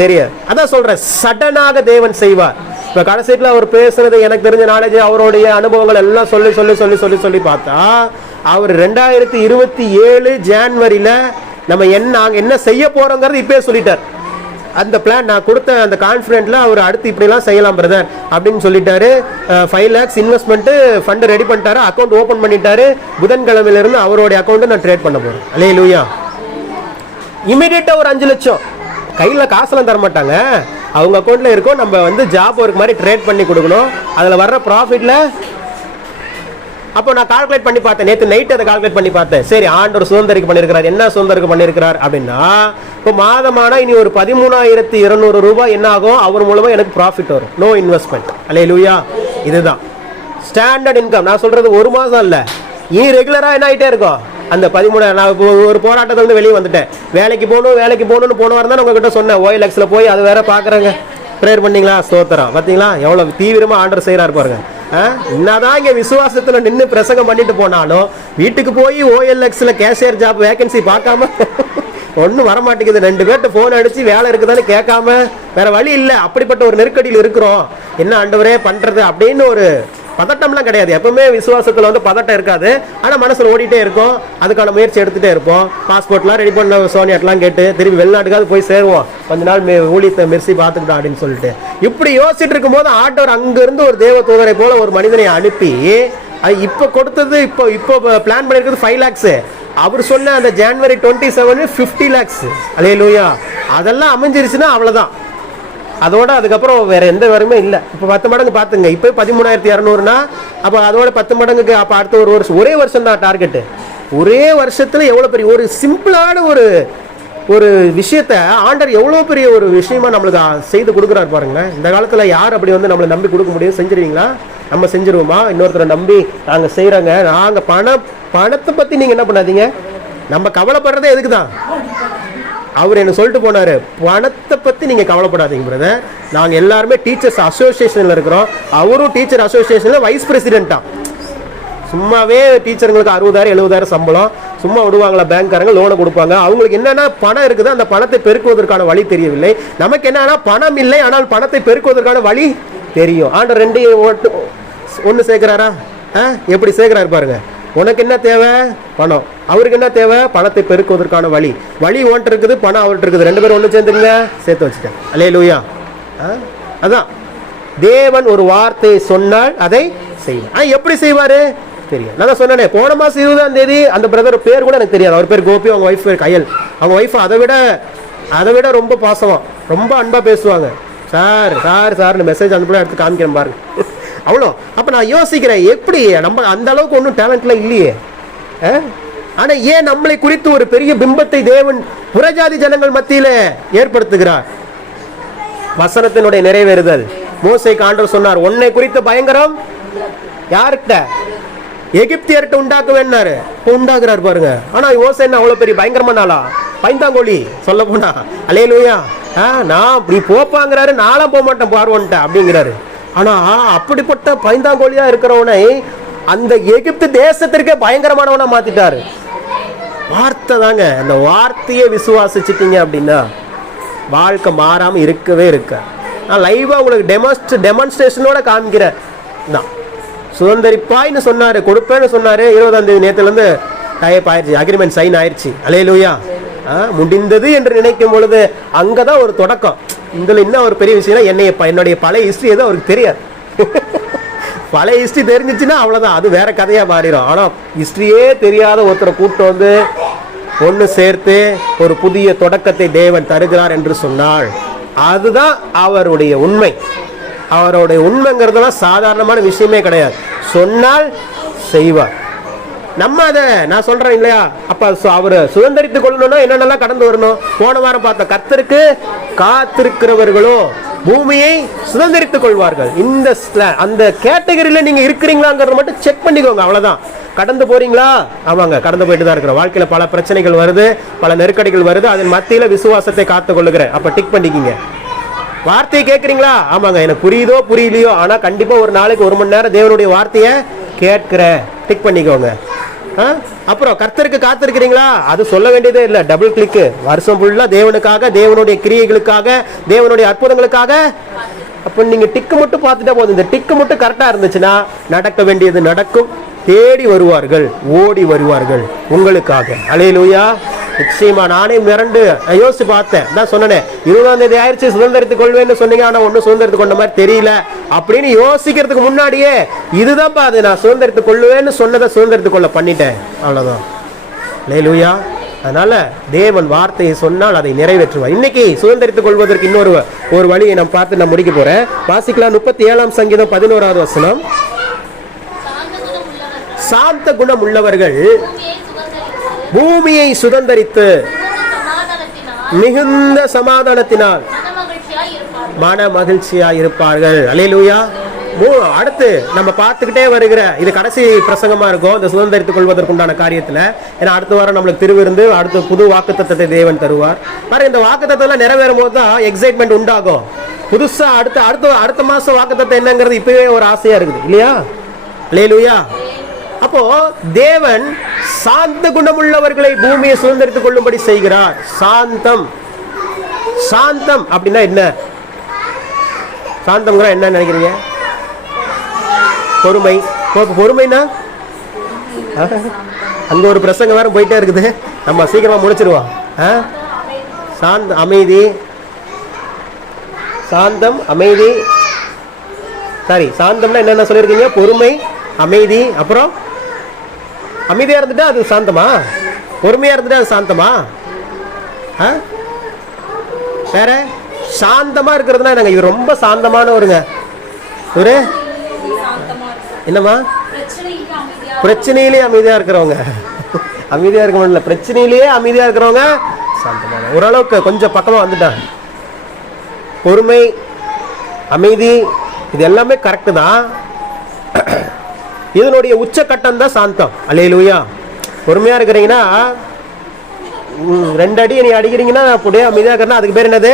தெரியாது. அதான் சொல்றேன், சடனாக தேவன் செய்வார். இப்ப கடைசியில அவர் பேசுறது, எனக்கு தெரிஞ்ச நாலேஜ், அவருடைய அனுபவங்கள் எல்லாம் சொல்லி சொல்லி சொல்லி சொல்லி சொல்லி பார்த்தா, அவர் 2027 ஜான்வரியில நம்ம என்ன செய்ய போறோங்கிறது இப்பயே சொல்லிட்டார். அந்த பிளான் நான் கொடுத்த அந்த கான்ஃபிடென்ட்ல அவர் அடுத்து இப்படிலாம் செய்யலாம் பிரதர் அப்படின்னு சொல்லிட்டாரு. 5 lakhs இன்வெஸ்ட்மெண்ட் ஃபண்ட் ரெடி பண்ணிட்டாரு, அக்கௌண்ட் ஓபன் பண்ணிட்டாரு. புதன்கிழமையில இருந்து அவருடைய அக்கௌண்ட் நான் ட்ரேட் பண்ண போறேன். அல்லேலூயா. இமிடியேட்டா ஒரு 5 லட்சம் கையில காசெல்லாம் தர மாட்டாங்க, அவங்க அக்கௌண்ட்ல இருக்கும். நம்ம வந்து ஜாப் ஒர்க் மாதிரி ட்ரேட் பண்ணி கொடுக்கணும். அதுல வர்ற ப்ராஃபிட்ல அப்போ நான் கால்குலேட் பண்ணி பார்த்தேன். நேற்று நைட் அதை கால்குலேட் பண்ணி பார்த்தேன். சரி, ஆண்டவர் சுதந்திரிக்கு பண்ணியிருக்கிறார். என்ன சுதந்திரிக்கு பண்ணியிருக்கிறார் அப்படின்னா, இப்போ மாதமானா இனி ஒரு 13,200 ரூபாய் என்ன ஆகும், அவர் மூலமா எனக்கு ப்ராஃபிட் வரும். No investment. அல்லேலூயா. இதுதான் ஸ்டாண்டர்ட் இன்கம். நான் சொல்றது 1 மாதம் இல்ல, இனி ரெகுலரா என்ன ஆகிட்டே இருக்கும். அந்த 13 நான் ஒரு போராட்டத்தை வந்து வெளியே வந்துட்டேன். வேலைக்கு போகணும்னு போன வாரம் தான் உங்ககிட்ட சொன்னேன். OLXல போய் அது வேற பாக்குறாங்க. ப்ரேயர் பண்ணீங்களா? ஸ்தோத்திரம். பார்த்தீங்களா எவ்வளவு தீவிரமா ஆண்டவர் செய்யறாரு பாருங்க. என்னதான் இங்க விசுவாசத்துல நின்று பிரசங்கம் பண்ணிட்டு போனாலும் வீட்டுக்கு போய் OLXல கேஷியர் ஜாப் வேகன்சி பார்க்காம ஒன்றும் வரமாட்டேங்குது. 2 பேர்ட்ட போன் அடிச்சு வேலை இருக்குதான்னு கேட்காம வேற வழி இல்லை. அப்படிப்பட்ட ஒரு நெருக்கடியில் இருக்கிறோம். என்ன ஆண்டவரே பண்றது அப்படின்னு ஒரு பதட்டம்லாம் கிடையாது. எப்பவுமே விசுவாசத்துல வந்து பதட்டம் இருக்காது. ஆனா மனசுல ஓடிட்டே இருக்கும். அதுக்கான முயற்சி எடுத்துட்டே இருப்போம். பாஸ்போர்ட்லாம் ரெடி பண்ண சோனியாட்லாம் கேட்டு திரும்பி வெளிநாட்டுக்காவது போய் சேருவோம். கொஞ்ச நாள் ஊழியத்தை மெர்சி பார்த்துக்கிட்டோம் அப்படின்னு சொல்லிட்டு இப்படி யோசிச்சுட்டு இருக்கும் போது ஆண்டவர் அங்கிருந்து ஒரு தேவ தூதரை போல ஒரு மனிதனை அனுப்பி இப்ப கொடுத்தது இப்போ பிளான் பண்ணிருக்கிறது 5 lakhs. அவர் சொன்ன அந்த January 27 50 lakhs. அல்லேலூயா. அதெல்லாம் அமைஞ்சிருச்சுன்னா அவ்வளவுதான். அதோட அதுக்கப்புறம் வேற எந்த வருமே இல்லை. இப்போ 10 மடங்கு பார்த்துங்க. இப்போ 13,200னா அப்போ அதோட 10 மடங்குக்கு அப்போ அடுத்த ஒரு வருஷம் ஒரே வருஷம் தான் டார்கெட்டு. ஒரே வருஷத்துல எவ்வளோ பெரிய ஒரு சிம்பிளான ஒரு விஷயத்த ஆண்டவர் எவ்வளோ பெரிய ஒரு விஷயமா நம்மளுக்கு செய்து கொடுக்குறாரு பாருங்களேன். இந்த காலத்தில் யார் அப்படி வந்து நம்மளை நம்பி கொடுக்க முடியும்? செஞ்சிருவீங்களா? நம்ம செஞ்சிருவோமா? இன்னொருத்தரை நம்பி நாங்கள் செய்கிறோங்க. நாங்கள் பணத்தை பற்றி நீங்கள் என்ன பண்ணாதீங்க. நம்ம கவலைப்படுறதே எதுக்கு தான்? அவர் என்ன சொல்லிட்டு போனாரு, பணத்தை பற்றி நீங்கள் கவலைப்படாதீங்க பிரதர். நாங்கள் எல்லாருமே டீச்சர்ஸ் அசோசியேஷனில் இருக்கிறோம். அவரும் டீச்சர் அசோசியேஷனில் வைஸ் பிரசிடென்ட்டா. சும்மாவே டீச்சருங்களுக்கு 60,000 70,000 சம்பளம். சும்மா விடுவாங்களா? பேங்க்காரங்க லோனை கொடுப்பாங்க. அவங்களுக்கு என்னன்னா பணம் இருக்குது, அந்த பணத்தை பெருக்குவதற்கான வழி தெரியவில்லை. நமக்கு என்னன்னா பணம் இல்லை, ஆனால் பணத்தை பெருக்குவதற்கான வழி தெரியும். ஆண்டவர் 2 ஒன்று சேர்க்கிறாரா? எப்படி சேர்க்கிறாரு பாருங்க. உனக்கு என்ன தேவை? பணம். அவருக்கு என்ன தேவை? பணத்தை பெருக்குவதற்கான வழி ஓன்ட்டு இருக்குது, பணம் அவர்கிட்ட இருக்குது. 2 பேரும் ஒன்று சேர்ந்துருங்க, சேர்த்து வச்சுட்டேன். அல்லேலூயா. அதான் தேவன் ஒரு வார்த்தையை சொன்னால் அதை செய்வார். எப்படி செய்வாரு தெரியும். நான் சொன்னேனே, போன மாசம் 20ஆம் தேதி அந்த பிரதர் பேர் கூட எனக்கு தெரியாது. அவர் பேர் கோபி, அவங்க ஒய்ஃப் பேர் கயல். அவங்க ஒய்ஃப் அதை விட ரொம்ப பாசமா ரொம்ப அன்பா பேசுவாங்க. சார் மெசேஜ் அனுப்பலாம் எடுத்து காமிக்கிறேன் பாருங்க. அவ்வளோ. அப்போ நான் யோசிக்கிறேன், எப்படி நம்ம அந்த அளவுக்கு ஒன்றும் டேலண்ட்லாம் இல்லையே. ஆனால் ஏன் நம்மளை குறித்து ஒரு பெரிய பிம்பத்தை தேவன் புறஜாதி ஜனங்கள் மத்தியில் ஏற்படுத்துகிறார்? வசனத்தினுடைய நிறைவேறுதல். மோசேக்கு ஆண்டவர் சொன்னார், உன்னை குறித்த பயங்கரம் யார்கிட்ட? எகிப்தியர்கிட்ட உண்டாக்க வேண்டாரு. உண்டாக்குறாரு பாருங்க. ஆனால் யோசை என்ன அவ்வளோ பெரிய பயங்கரமானாலா? பைந்தாங்கோழி சொல்ல போனா. அல்லேலூயா. நான் நீ போப்பாங்கிறாரு, நானும் போக மாட்டேன் பார்வன்ட்ட அப்படிங்கிறாரு. ஆனா அப்படிப்பட்ட பைந்தாங்கோழியா இருக்கிறவனை அந்த எகிப்து தேசத்திற்கே பயங்கரமானவனா மாத்திட்டாரு. வார்த்தை தாங்க. அந்த வார்த்தையை விசுவாசிச்சிட்டீங்க அப்படின்னா வாழ்க்கை மாறாம இருக்கவே இருக்க. நான் லைவா உங்களுக்கு டெமான்ஸ்ட்ரேஷனோட காமிக்கிறேன். சுதந்திரிப்பாய்னு சொன்னாரு, கொடுப்பேன்னு சொன்னாரு. 20ஆம் தேதி நேரத்துலேருந்து டைப் ஆயிடுச்சு, அக்ரிமெண்ட் சைன் ஆயிடுச்சு. அல்லேலூயா. முடிந்தது என்று நினைக்கும் பொழுது அங்கதான் ஒரு தொடக்கம். இதுல இன்னும் ஒரு பெரிய விஷயம், என்னுடைய பழைய ஹிஸ்டரி எதுவும் அவருக்கு தெரியாது. பழைய ஹிஸ்டரி தெரிஞ்சிச்சுன்னா அவ்வளவுதான், அது வேற கதையா மாறிடும். ஆனா ஹிஸ்டரியே தெரியாத ஒருத்தரை கூப்பிட்டு வந்து ஒன்று சேர்த்து ஒரு புதிய தொடக்கத்தை தேவன் தருகிறார் என்று சொன்னால் அதுதான் அவருடைய உண்மை. அவருடைய உண்மைங்கிறதுலாம் சாதாரணமான விஷயமே கிடையாது. சொன்னால் செய்வார். நம்ம அதை நான் சொல்றேன் இல்லையா? அப்ப அவரு சுதந்திரித்துக் கொள்ளணும்னா என்னென்னலாம் கடந்து வரணும்? போன வாரம் பார்த்த கர்த்தருக்கு காத்திருக்கிறவர்களோ பூமியை சுதந்திரித்துக் கொள்வார்கள். இந்த அந்த கேட்டகரியில நீங்க இருக்கிறீங்களாங்கிறத மட்டும் செக் பண்ணிக்கோங்க. அவ்வளவுதான். கடந்து போறீங்களா? ஆமாங்க, கடந்து போயிட்டு தான் இருக்கிறோம். வாழ்க்கையில பல பிரச்சனைகள் வருது, பல நெருக்கடிகள் வருது. அதன் மத்தியில விசுவாசத்தை காத்துக் கொள்ளுகிறேன். அப்ப டிக் பண்ணிக்கிங்க. வார்த்தையை கேட்குறீங்களா? ஆமாங்க, எனக்கு புரியுதோ புரியலையோ, ஆனா கண்டிப்பா ஒரு நாளைக்கு 1 மணி நேரம் தேவனுடைய வார்த்தையை கேட்கிறேன். டிக் பண்ணிக்கோங்க. அப்புறம் கர்த்தருக்கு காத்திருக்கிறீங்களா? அது சொல்ல வேண்டியதே இல்லை, டபுள் கிளிக். வருஷம் ஃபுல்லா தேவனுக்காக, தேவனுடைய கிரியைகளுக்காக, தேவனுடைய அற்புதங்களுக்காக. அப்ப நீங்க டிக்கு மட்டும் பார்த்துட்டா போதும். இந்த டிக்கு மட்டும் கரெக்டா இருந்துச்சுன்னா நடக்க வேண்டியது நடக்கும். தேடி வருவார்கள், ஓடி வருவார்கள் உங்களுக்காக. அல்லேலூயா. நிச்சயமா. நானே மிரண்டு யோசிச்சு பார்த்தேன். தான் சொன்னேன், 20ஆம் தேதி ஆயிடுச்சு சுதந்திரத்துக் கொள்வேன்னு சொன்னீங்க, ஆனா ஒன்னும் சுதந்திரத்துக் கொண்ட மாதிரி தெரியல அப்படின்னு யோசிக்கிறதுக்கு முன்னாடியே இதுதான் அது, நான் சுதந்திரத்துக் கொள்வேன்னு சொன்னதை சுதந்திரத்துக் கொள்ள பண்ணிட்டேன். அவ்வளவுதான். அல்லேலூயா. அதனால தேவன் வார்த்தையை சொன்னால் அதை நிறைவேற்றுவார். இன்னைக்கு சுதந்திரத்துக் கொள்வதற்கு இன்னொரு வழியை நான் பார்த்து நான் முடிக்க போறேன். வாசிக்கலாம். 37ஆம் சங்கீதம் 11வது வசனம். சாந்த குணம் உள்ளவர்கள் பூமியை சுதந்தரித்து மிகுந்த சமாதானத்தினால் மன மகிழ்ச்சியாய் இருப்பார்கள். அல்லேலூயா. அடுத்து நம்ம பார்த்துக்கிட்டே வருகிற இது கடைசி பிரசங்கமா இருக்கும் இந்த சுதந்திரித்துக் கொள்வதற்குண்டான காரியத்துல. ஏன்னா அடுத்த வாரம் நம்மளுக்கு திருவிருந்து, அடுத்த புது வாக்குத்தத்தத்தை தேவன் தருவார். பாருங்க, இந்த வாக்குத்தத்தம் நிறைவேறும் போது தான் எக்ஸைட்மெண்ட் உண்டாகும். புதுசா அடுத்த மாசம் வாக்குத்தத்தம் என்னங்கிறது இப்பவே ஒரு ஆசையா இருக்குது இல்லையா? அல்லேலூயா. அப்போ தேவன் சாந்த குணமுள்ளவர்களை பூமியை சுதந்திரித்துக் கொள்ளும்படி செய்கிறார். சாந்தம், சாந்தம் அப்படின்னா என்ன? சாந்தம்ங்கிற என்ன நினைக்கிறீங்க? பொறுமை. பொறுமைனா அங்க ஒரு பிரசங்கம் வேற போயிட்டே இருக்குது, நம்ம சீக்கிரமா முடிச்சிருவோம். சாந்த அமைதி, சாந்தம் அமைதி. சாரி, சாந்தம்னா என்னென்ன சொல்லியிருக்கீங்க? பொறுமை, அமைதி. அப்புறம் அமைதியா இருந்துட்டா அது சாந்தமா? பொறுமையா இருந்துட்டா அது சாந்தமா? வேற சாந்தமா இருக்கிறதுனா நாங்க இது ரொம்ப சாந்தமானவருங்க. ஒரு என்னமா? பிரச்சனையிலேயே அமைதியா இருக்கிறவங்க. அமைதியா இருக்க முடியல, பிரச்சனையிலேயே அமைதியா இருக்கிறவங்க சாந்தமான. ஓரளவுக்கு கொஞ்சம் பக்கமா வந்துட்டாங்க. பொறுமை, அமைதி, இது எல்லாமே கரெக்டு தான். இதனுடைய உச்சக்கட்டம் தான் சாந்தம். அல்லேலூயா. பொறுமையா இருக்கிறீங்கன்னா 2 அடி நீ அடிக்கிறீங்கன்னா அப்படியே அமைதியா இருக்கிறனா அதுக்கு பேர் என்னது?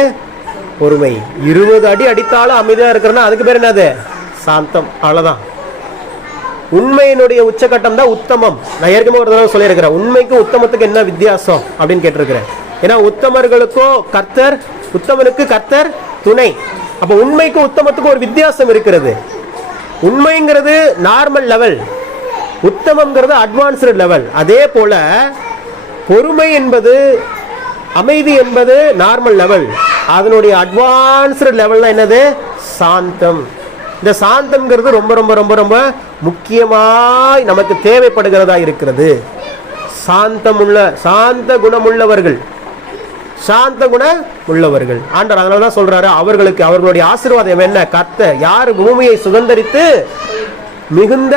பொறுமை. 20 அடி அடித்தாலும் அமைதியா இருக்கிறனா அதுக்கு பேர் என்னது? சாந்தம். அவ்வளவுதான். உண்மையினுடைய உச்சக்கட்டம் தான் உத்தமம். நான் ஏற்கனவே ஒரு தடவை சொல்லியிருக்கிறேன், உண்மைக்கு உத்தமத்துக்கு என்ன வித்தியாசம் அப்படின்னு கேட்டிருக்கிறேன். ஏன்னா உத்தமர்களுக்கோ கர்த்தர், உத்தமனுக்கு கர்த்தர் துணை. அப்ப உண்மைக்கும் உத்தமத்துக்கும் ஒரு வித்தியாசம் இருக்கிறது. உண்மைங்கிறது நார்மல் லெவல், உத்தமங்கிறது அட்வான்ஸ்டு லெவல். அதே போல பொறுமை என்பது, அமைதி என்பது நார்மல் லெவல். அதனுடைய அட்வான்ஸ்டு லெவல்னா என்னது? சாந்தம். இந்த சாந்தம்ங்கிறது ரொம்ப ரொம்ப ரொம்ப ரொம்ப முக்கியமாய் நமக்கு தேவைப்படுகிறதா இருக்கிறது. சாந்தமுள்ள, சாந்த குணமுள்ளவர்கள், சாந்த குணம் உள்ளவர்கள் ஆண்டவர் அதனாலதான் சொல்றாரு, அவர்களுக்கு அவர்களுடைய ஆசீர்வாதம் என்ன? கர்த்தர் யார் பூமியை சுதந்தரித்து மிகுந்த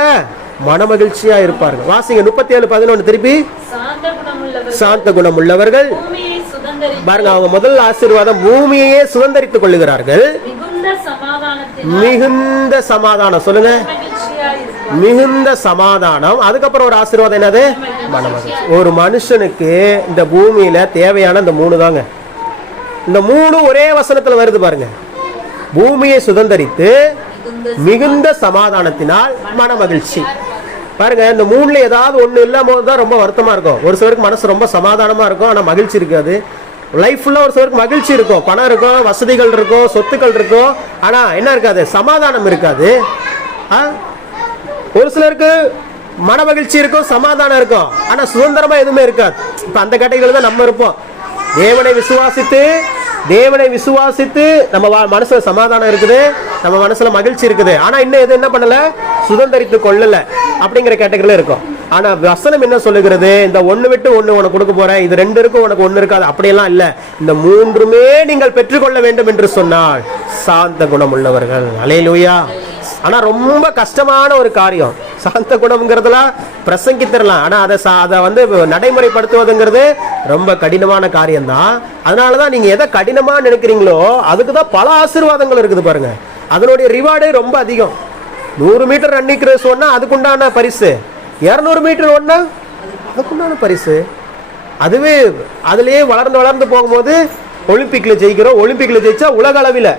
மனமகிழ்ச்சியா இருப்பார்கள். வாசிங்க 37:11 திருப்பி. சாந்த குணம் உள்ளவர்கள் பாருங்க, அவங்க முதல் ஆசீர்வாதம் பூமியையே சுதந்தரித்துக் கொள்ளுகிறார்கள். மிகுந்த சமாதானம். சொல்லுங்க, மிகுந்த சமாதானம். அதுக்கப்புறம் ஒரு ஆசீர்வாதம் என்னது? மனமகிழ்ச்சி. ஒரு மனுஷனுக்கு இந்த பூமியில தேவையான இந்த 3 தாங்க. இந்த 3 ஒரே வசனத்துல வருது பாருங்க. பூமியை சுதந்தரித்து மிகுந்த சமாதானத்தினால் மனமகிழ்ச்சி. பாருங்க, இந்த 3ல ஏதாவது ஒண்ணு இல்லாம தான் ரொம்ப வருத்தமா இருக்கும். ஒரு சிலருக்கு மனசு ரொம்ப சமாதானமா இருக்கும், ஆனா மகிழ்ச்சி இருக்காது. லைஃப் ஃபுல்லா ஒரு சிலருக்கு மகிழ்ச்சி இருக்கும், பணம் இருக்கும், வசதிகள் இருக்கும், சொத்துக்கள் இருக்கும், ஆனா என்ன இருக்காது? சமாதானம் இருக்காது. ஒரு சிலருக்கு மன மகிழ்ச்சி இருக்கும், சமாதானம் இருக்கும், ஆனா சுதந்திரமா எதுவுமே இருக்காது. இப்ப அந்த கேட்டகரியில தான் நம்ம இருப்போம். தேவனை விசுவாசித்து நம்ம மனசுல சமாதானம் இருக்குது, நம்ம மனசுல மகிழ்ச்சி இருக்குது, ஆனா இன்னும் எது என்ன பண்ணல? சுதந்திரித்து கொள்ளல அப்படிங்கிற கேட்டகரியில இருக்கும். ஆனா வசனம் என்ன சொல்லுகிறது? இந்த 1 விட்டு 1 உனக்கு கொடுக்க போறேன், இது 2 இருக்கும் உனக்கு 1 இருக்காது, அப்படியெல்லாம் இல்ல. இந்த 3மே நீங்கள் பெற்றுக்கொள்ள வேண்டும் என்று சொன்னால் சாந்த குணம் உள்ளவர்கள். அல்லேலூயா. ஆனா ரொம்ப கஷ்டமான ஒரு காரியம். சாந்த குணம்ங்கிறதுலாம் பிரசங்கி தரலாம், ஆனா அதை வந்து நடைமுறைப்படுத்துவதுங்கிறது ரொம்ப கடினமான காரியம் தான். அதனாலதான் நீங்க எதை கடினமா நினைக்கிறீங்களோ அதுக்குதான் பல ஆசீர்வாதங்கள் இருக்குது பாருங்க. அதனுடைய ரிவார்டு ரொம்ப அதிகம். 100 மீட்டர் ரன்னிங் ரேஸ் ஒன்னா அதுக்குண்டான பரிசு, 200 மீட்டர் ஒன்னா அதுக்குண்டான பரிசு. அதுவே அதுலயே வளர்ந்து வளர்ந்து போகும்போது ஒலிம்பிக்ல ஜெயிக்கிறோம், ஒலிம்பிக்ல ஜெயிச்சா உலக அளவில்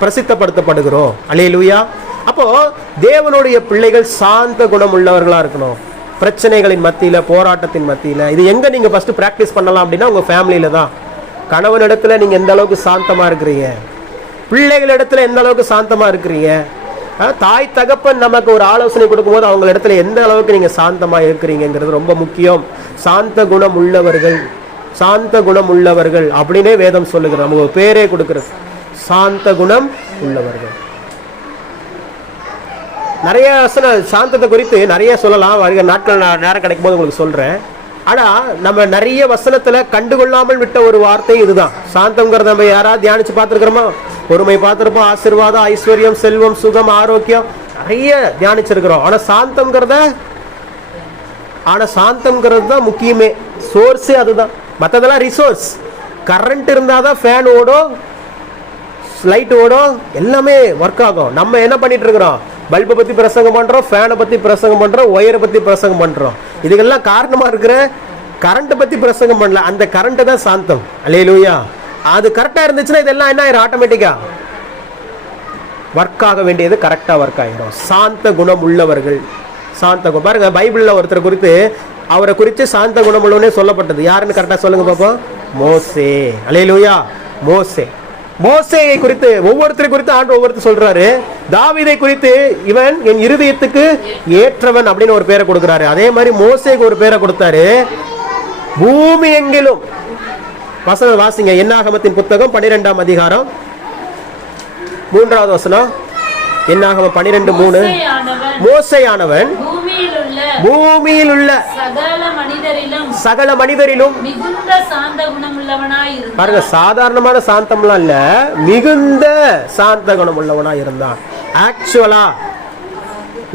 பிரசித்தப்படுத்தப்படுகிறோம். அல்லேலூயா. அப்போ தேவனுடைய பிள்ளைகள் சாந்த குணம் உள்ளவர்களா இருக்கணும். பிரச்சனைகளின் மத்தியில, போராட்டத்தின் மத்தியில. இது எங்க நீங்க ஃபர்ஸ்ட் பிராக்டிஸ் பண்ணலாம் அப்படின்னா உங்க ஃபேமிலியில தான். கணவனிடத்துல நீங்க எந்த அளவுக்கு சாந்தமா இருக்கிறீங்க, பிள்ளைகளிடத்துல எந்த அளவுக்கு சாந்தமா இருக்கிறீங்க, தாய் தகப்பன் நமக்கு ஒரு ஆலோசனை கொடுக்கும்போது அவங்க இடத்துல எந்த அளவுக்கு நீங்க சாந்தமா இருக்கிறீங்கிறது ரொம்ப முக்கியம். சாந்த குணம் உள்ளவர்கள், சாந்த குணம் உள்ளவர்கள் அப்படின்னே வேதம் சொல்லுகிறது. நமக்கு பேரே கொடுக்கிறது, சாந்த குணம் உள்ளவர்கள். நிறைய சாந்தத்தை குறித்து நிறைய சொல்லலாம், வருகிற நாட்கள் நேரம் கிடைக்கும் போது உங்களுக்கு சொல்றேன். ஆனா நம்ம நிறைய வசனத்துல கண்டுகொள்ளாமல் விட்ட ஒரு வார்த்தை இதுதான். சாந்தம்ங்கிறத நம்ம யாராவது தியானிச்சு பார்த்துருக்கிறோமா? பொறுமை பார்த்துருப்போம், ஆசீர்வாதம், ஐஸ்வர்யம், செல்வம், சுகம், ஆரோக்கியம் நிறைய தியானிச்சிருக்கிறோம். ஆனா சாந்தம்ங்கிறது தான் முக்கியமே, சோர்ஸே அதுதான். மற்றதெல்லாம் ரிசோர்ஸ். கரண்ட் இருந்தாதான் ஃபேன் ஓடும், லைட் ஓடும், எல்லாமே ஒர்க் ஆகும். நம்ம என்ன பண்ணிட்டு இருக்கிறோம்? பல்பை பத்தி பிரசங்கம் பண்றோம், ஃபேனை பத்தி பிரசங்கம் பண்றோம், ஒயரை பத்தி பிரசங்கம் பண்றோம். இதுக்கெல்லாம் காரணமா இருக்கிற கரண்ட் பத்தி பிரசங்கம் பண்ணல. அந்த கரண்ட் தான் சாந்தம். அல்லேலூயா. அது கரெக்டா இருந்துச்சுன்னா இதெல்லாம் என்ன ஆயிரும்? ஆட்டோமேட்டிக்கா ஒர்க் ஆக வேண்டியது கரெக்டா ஒர்க் ஆயிரும். சாந்த குணம் உள்ளவர்கள், சாந்த குணம். பாருங்க, பைபிள்ல ஒருத்தர் குறித்து, அவரை குறித்து சாந்த குணம் உள்ளவனே சொல்லப்பட்டது. யாருன்னு கரெக்டா சொல்லுங்க பாப்போம். மோசே. அல்லேலூயா. மோசே. மோசேயை குறித்து ஒவ்வொருத்தரை குறித்து ஆண்டு ஒவ்வொருத்தர் சொல்றாரு. தாவீதை குறித்து இவன் என் இருதயத்துக்கு ஏற்றவன் அப்படின்னு ஒரு பேரை கொடுக்கிறாரு. அதே மாதிரி மோசேக்கு ஒரு பேரை கொடுத்தாரு. பூமி எங்கிலும் வசனம் வாசிங்க. என்னாகமத்தின் புத்தகம் 12ஆம் அதிகாரம் 3வது வசனம். என்னாகமம் 12:3. மோசேயானவன் பூமியில் உள்ள சகல மனிதரிலும் மிகுந்த சாந்த குணம் உள்ளவனாய் இருந்தான். பாருங்க, சாதாரணமான சாந்தம்லாம் இல்ல, மிகுந்த சாந்த குணம் உள்ளவனாய் இருந்தான். ஆக்சுவலா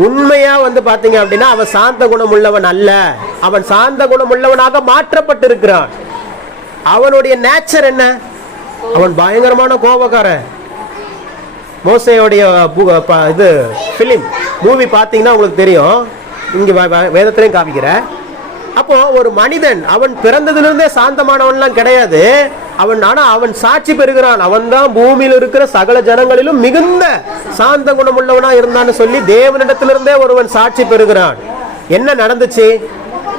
உண்மையா பாத்தீங்க அப்படின்னா அவன் சாந்த குணம் உள்ளவன் அல்ல, அவன் சாந்த குணம் உள்ளவனாக மாற்றப்பட்டிருக்கிறான். அவனுடைய நேச்சர் என்ன? அவன் பயங்கரமான கோபக்காரன். மோசேயோடைய இது பிலிம் மூவி பார்த்தீங்கன்னா உங்களுக்கு தெரியும். இங்க வேதத்திலையும் காமிக்கிற. அப்போ ஒரு மனிதன் அவன் பிறந்ததிலிருந்தே சாந்தமானவன்லாம் கிடையாது. அவன் சாட்சி பெறுகிறான். அவன் தான் பூமியில் இருக்கிற சகல ஜனங்களிலும் மிகுந்த சாந்த குணம் உள்ளவனா இருந்தான்னு சொல்லி தேவனிடத்திலிருந்தே ஒருவன் சாட்சி பெறுகிறான். என்ன நடந்துச்சு?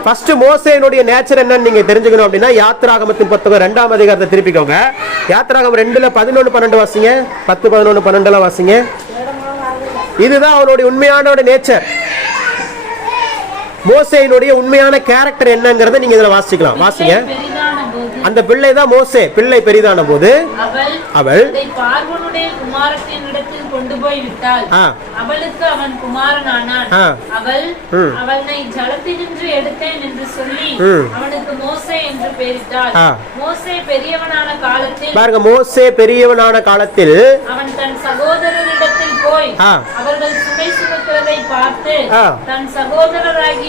ஃபர்ஸ்ட் மோசேனுடைய நேச்சர் என்னன்னு நீங்க தெரிஞ்சுக்கணும் அப்படின்னா யாத்திராகமத்தின் புத்தகம் 2ஆம் அதிகாரத்தை திருப்பிக்கோங்க. யாத்திராகமம் 2:11-12 வாசிங்க. 10-11-12 வாசிங்க. இதுதான் அவனுடைய உண்மையான நேச்சர். மோசேயினுடைய உண்மையான கேரக்டர் என்னங்கறத நீங்க இதுல வாசிக்கலாம். வாசிங்க. அந்த பிள்ளை தான் மோசே. பிள்ளை பெரிதான போது அவள் பார்வோனுடைய குமாரத்தினிடத்தில் கொண்டு போய் விட்டாள். அவளுக்கு அவன் குமாரனானான். அவள் அவனை ஜலத்தினின்று எடுத்தேன் என்று சொல்லி அவனுக்கு மோசே என்று பெயரிட்டாள். மோசே பெரியவனான காலத்தில், பாருங்க, மோசே பெரியவனான காலத்தில் அவன் தன் சகோதரரிடத்தில் போய் அவர்கள் சுமை சுமக்கிறதை பார்த்து தன் சகோதரராகிய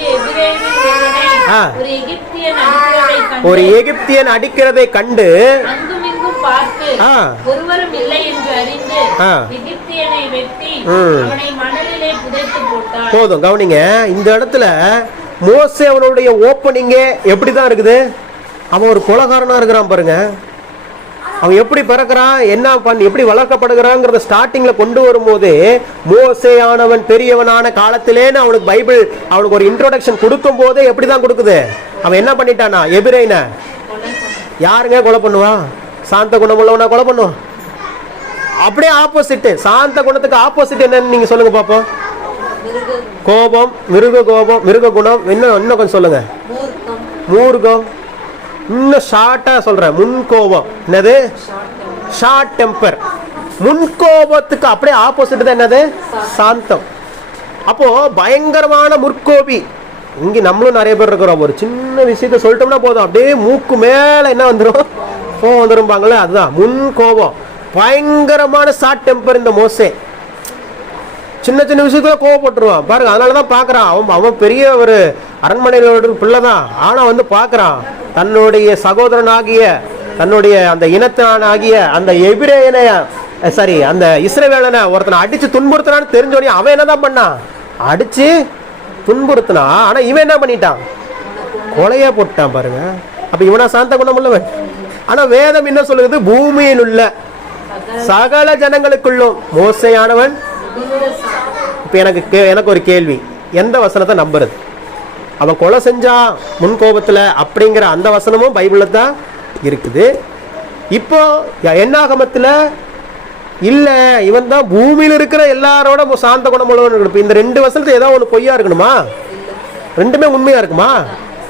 ஒரு எகிப்தியன் அடிக்கிறதை கண்டு அங்குமிங்கும் பார்த்து ஒருவரும் இல்லை என்று அறிந்து எகிப்தியனை வெட்டி அவனை மணலிலே புதைத்து போட்டார். போதும், கவனிங்க. இந்த இடத்துல மோசே அவனுடைய ஓப்பனிங்கே எப்படிதான் இருக்குது? அவன் ஒரு கொலைகாரனா இருக்கிறான். பாருங்க, அவன் எப்படி பிறக்கிறான், என்ன எப்படி வளர்க்கப்படுகிறாங்கிறத ஸ்டார்டிங்ல கொண்டு வரும்போது மோசேயானவன் பெரியவனான காலத்திலேன்னு அவனுக்கு பைபிள் அவனுக்கு ஒரு இன்ட்ரோடக்ஷன் கொடுக்கும் போதே எப்படிதான் கொடுக்குது? அவன் என்ன பண்ணிட்டானா? எபிரேன யாருங்க கொலை பண்ணுவா? சாந்த குணம் உள்ளவனா கொலை பண்ணுவான். அப்படியே ஆப்போசிட், சாந்த குணத்துக்கு ஆப்போசிட் என்னன்னு நீங்க சொல்லுங்க பாப்போம். கோபம், மிருக குணம். இன்னும் கொஞ்சம் சொல்லுங்க. மூர்க்கம். இன்னும் ஷார்ட்டா சொல்றேன், முன்கோபம். என்னது? Short temper. முன்கோபத்துக்கு அப்படியே ஆப்போசிட் தான் என்னது? சாந்தம். அப்போ பயங்கரமான முற்கோபி. இங்க நம்மளும் நிறைய பேர் இருக்கிறோம். ஒரு சின்ன விஷயத்த சொல்லிட்டோம்னா போதும், அப்படியே மூக்கு மேல என்ன வந்துடும்? கோபம் வந்துருப்பாங்களே, அதுதான் முன்கோபம். பயங்கரமான ஷார்ட் டெம்பர் இந்த மோசே. சின்ன சின்ன விஷயத்துல கோவப்பட்டுருவான். பாருங்க, அதனாலதான் பாக்குறான். அவன் பெரிய ஒரு அரண்மனையில பிள்ளைதான். ஆனா பாக்குறான் தன்னுடைய சகோதரனாகிய, தன்னுடைய அந்த இனத்தானாகிய அந்த எபிரேயனை, சரி, அந்த இஸ்ரவேலனை ஒருத்தனை அடிச்சு துன்புறுத்தினான்னு தெரிஞ்சோடனே அவன் என்னதான் பண்ணான்? அடிச்சு துன்புறுத்தினா. ஆனா இவன் என்ன பண்ணிட்டான்? கொலையா போட்டான். பாருங்க, அப்ப இவனா சாந்த குணம் உள்ளவன்? ஆனா வேதம் என்ன சொல்லுது? பூமியில் உள்ள சகல ஜனங்களுக்குள்ளும் மோசேயானவன். இப்ப எனக்கு ஒரு கேள்வி, எந்த வசனத்தை நம்புறது? அவன் கொலை செஞ்சான் முன்கோபத்துல அப்படிங்கிற அந்த வசனமும் பைபிள்ல தான் இருக்குது. இப்போ என்னாகமத்துல இல்ல, இவன் தான் பூமியில் இருக்கிற எல்லாரோட சாந்த குணம் உள்ளவன். இந்த 2 வசனத்துல ஏதாவது ஒண்ணு பொய்யா இருக்கணுமா? ரெண்டுமே உண்மையா இருக்குமா?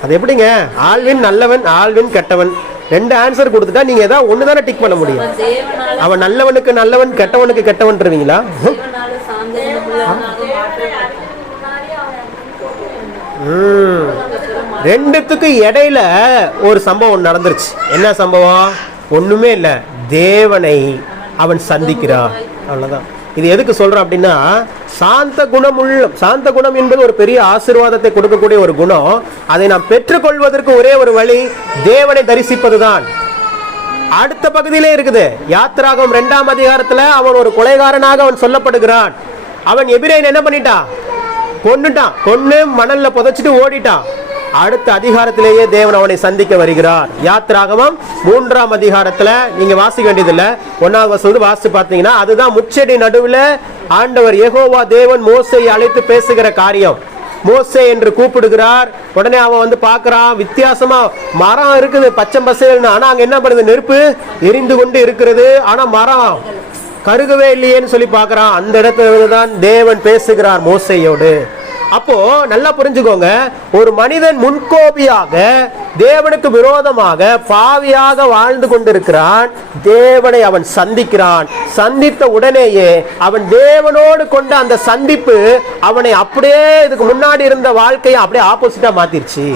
அது எப்படிங்க? ஆள்வின் நல்லவன், ஆள்வின் கெட்டவன், 2 ஆன்சர் கொடுத்துட்டா நீங்க ஏதாவது ஒண்ணு தானே டிக் பண்ண முடியும். அவன் நல்லவனுக்கு நல்லவன், கெட்டவனுக்கு கெட்டவன்றீங்களா? ரெண்டுத்துக்கு இடையில ஒரு சம்பவம் நடந்துருச்சு. என்ன சம்பவம்? ஒண்ணுமே இல்ல, தேவனை அவன் சந்திக்கிறான். அவ்வளவுதான். இது எதுக்கு சொல்றேன் அப்படின்னா, சாந்த குணம் என்பது ஒரு பெரிய ஆசீர்வாதத்தை கொடுக்கக்கூடிய ஒரு குணம். அதை நாம் பெற்றுக்கொள்வதற்கு ஒரே ஒரு வழி தேவனை தரிசிப்பதுதான். அடுத்த பகுதியிலே இருக்குது. யாத்திராகமம் 2ஆம் அதிகாரத்துல அவன் ஒரு கொலைகாரனாக அவன் சொல்லப்படுகிறான். அவன் எபிரேயன் என்ன பண்ணிட்டான்? கொன்னுட்டான். கொன்னு மணல்ல புதைச்சிட்டு ஓடிட்டான். அடுத்த அதிகாரத்திலேயே தேவன் அவனை சந்திக்க வருகிறார். யாத்திராகமம் 3ஆம் அதிகாரத்துல நீங்க வாசிக்க வேண்டியதில்லை, 1ஆவது வசனம் வாசித்து பார்த்தீங்கன்னா அதுதான் முச்செடி நடுவுல ஆண்டவர் யெகோவா தேவன் மோசேயை அழைத்து பேசுகிற காரியம். மோசே என்று கூப்பிடுகிறார். உடனே அவன் வந்து பார்க்கறான், வித்தியாசமா மரம் இருக்குது பச்சை பசேல்னு. ஆனா அங்க என்ன பண்ணுது? நெருப்பு எரிந்து கொண்டு இருக்கிறது. ஆனா மரம் கருகவே இல்லையேன்னு சொல்லி பார்க்கறான். அந்த இடத்துல தான் தேவன் பேசுகிறார் மோசேயோடு. அப்போ நல்லா புரிஞ்சுக்கோங்க, ஒரு மனிதன் முன்கோபியாக தேவனுக்கு விரோதமாக பாவியாக வாழ்ந்து கொண்டிருக்கிறான். தேவனை அவன் சந்திக்கிறான். சந்தித்த உடனேயே அவன் தேவனோடு கொண்ட அந்த சந்திப்பு அவனை அப்படியே இதுக்கு முன்னாடி இருந்த வாழ்க்கையை அப்படியே ஆப்போசிட்டா மாத்திருச்சு.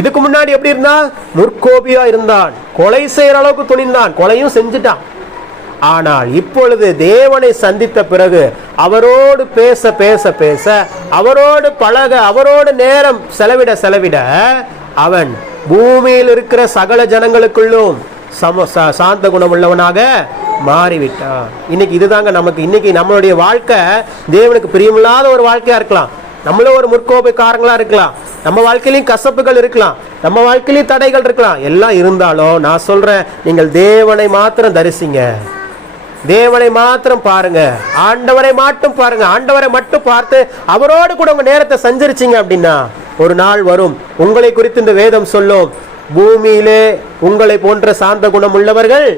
இதுக்கு முன்னாடி எப்படி இருந்தான்? முற்கோபியா இருந்தான், கொலை செய்யற அளவுக்கு துணிந்தான், கொலையும் செஞ்சுட்டான். ஆனால் இப்பொழுது தேவனை சந்தித்த பிறகு அவரோடு பேச பேச பேச, அவரோடு பழக, அவரோடு நேரம் செலவிட செலவிட அவன் பூமியில் இருக்கிற சகல ஜனங்களுக்குள்ளும் சாந்த குணம் உள்ளவனாக மாறிவிட்டான். இன்னைக்கு இதுதாங்க நமக்கு, இன்னைக்கு நம்மளுடைய வாழ்க்கை தேவனுக்கு பிரியமில்லாத ஒரு வாழ்க்கையா இருக்கலாம். நம்மளும் ஒரு முற்கோபக்காரங்களா இருக்கலாம். நம்ம வாழ்க்கையிலையும் கசப்புகள் இருக்கலாம், நம்ம வாழ்க்கையிலையும் தடைகள் இருக்கலாம். எல்லாம் இருந்தாலும் நான் சொல்றேன், நீங்கள் தேவனை மாத்திரம் தரிசிங்க, தேவனை மாத்திரம் பாருங்க, ஆண்டவரை மட்டும் பாருங்க. ஆண்டவரை மட்டும் பார்த்து அவரோடு கூட உங்க நேரத்தை சஞ்சரிச்சிங்க அப்படின்னா ஒரு நாள் வரும், உங்களை குறித்து இந்த வேதம் சொல்லும், பூமியிலே உங்களை போன்ற சாந்த குணம் உள்ளவர்கள்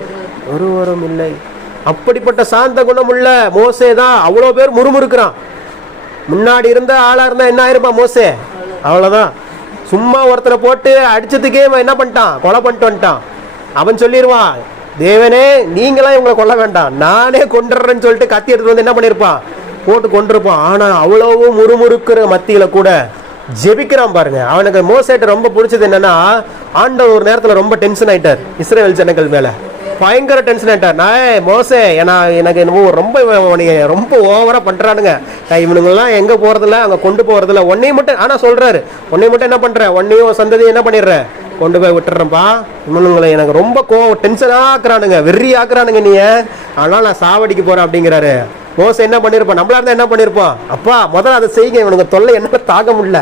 ஒருவரும் இல்லை. அப்படிப்பட்ட சாந்த குணம் உள்ள மோசே தான் அவ்வளோ பேர் முறுமுறுக்கிறான். முன்னாடி இருந்த ஆளா இருந்தா என்ன ஆயிருப்பா மோசே? அவ்வளவுதான், சும்மா ஒருத்தரை போட்டு அடிச்சதுக்கே என்ன பண்ணிட்டான்? கொலை பண்ணிட்டு வந்துட்டான். அவன் சொல்லிடுவான், தேவனே நீங்களா இவங்களை கொல்ல வேண்டாம், நானே கொண்டுறேன்னு சொல்லிட்டு கத்தி எடுத்து வந்து என்ன பண்ணிருப்பான்? போட்டு கொண்டிருப்பான். ஆனா அவ்வளவு முறுமுறுக்கிற மத்தியில கூட ஜெபிக்கிறான் பாருங்க. அவனுக்கு மோசேட்ட ரொம்ப பிடிச்சது என்னன்னா, ஆண்டவர் ஒரு நேரத்துல ரொம்ப டென்ஷன் ஆயிட்டார் இஸ்ரவேல் ஜனங்கள் மேல, பயங்கர டென்ஷன் ஆயிட்டார். நான் மோசே எனக்கு என்னமோ ரொம்ப ஓவரா பண்றானுங்க, இவனுங்கெல்லாம் எங்க போறதில்ல, அங்க கொண்டு போறதில்ல, ஒன்னையும் மட்டும் ஆனா சொல்றாரு, ஒன்னையும் மட்டும் என்ன பண்ற, ஒன்னையும் சந்ததி என்ன பண்ணிடுற, கொண்டு போய் விட்டுறேன்ப்பா. இவனுங்களை எனக்கு ரொம்ப டென்ஷன் ஆக்குறானுங்க, வெறி ஆக்குறானுங்க நீ, ஆனால் நான் சாவடிக்கு போறேன் அப்படிங்கிறாரு. மோசே என்ன பண்ணிருப்பான்? நம்மளா இருந்தா என்ன பண்ணிருப்பான்? அப்பா முதல்ல அதை செய்யுங்க, இவனுக்கு தொல்லை என்ன தாக்க முடியல,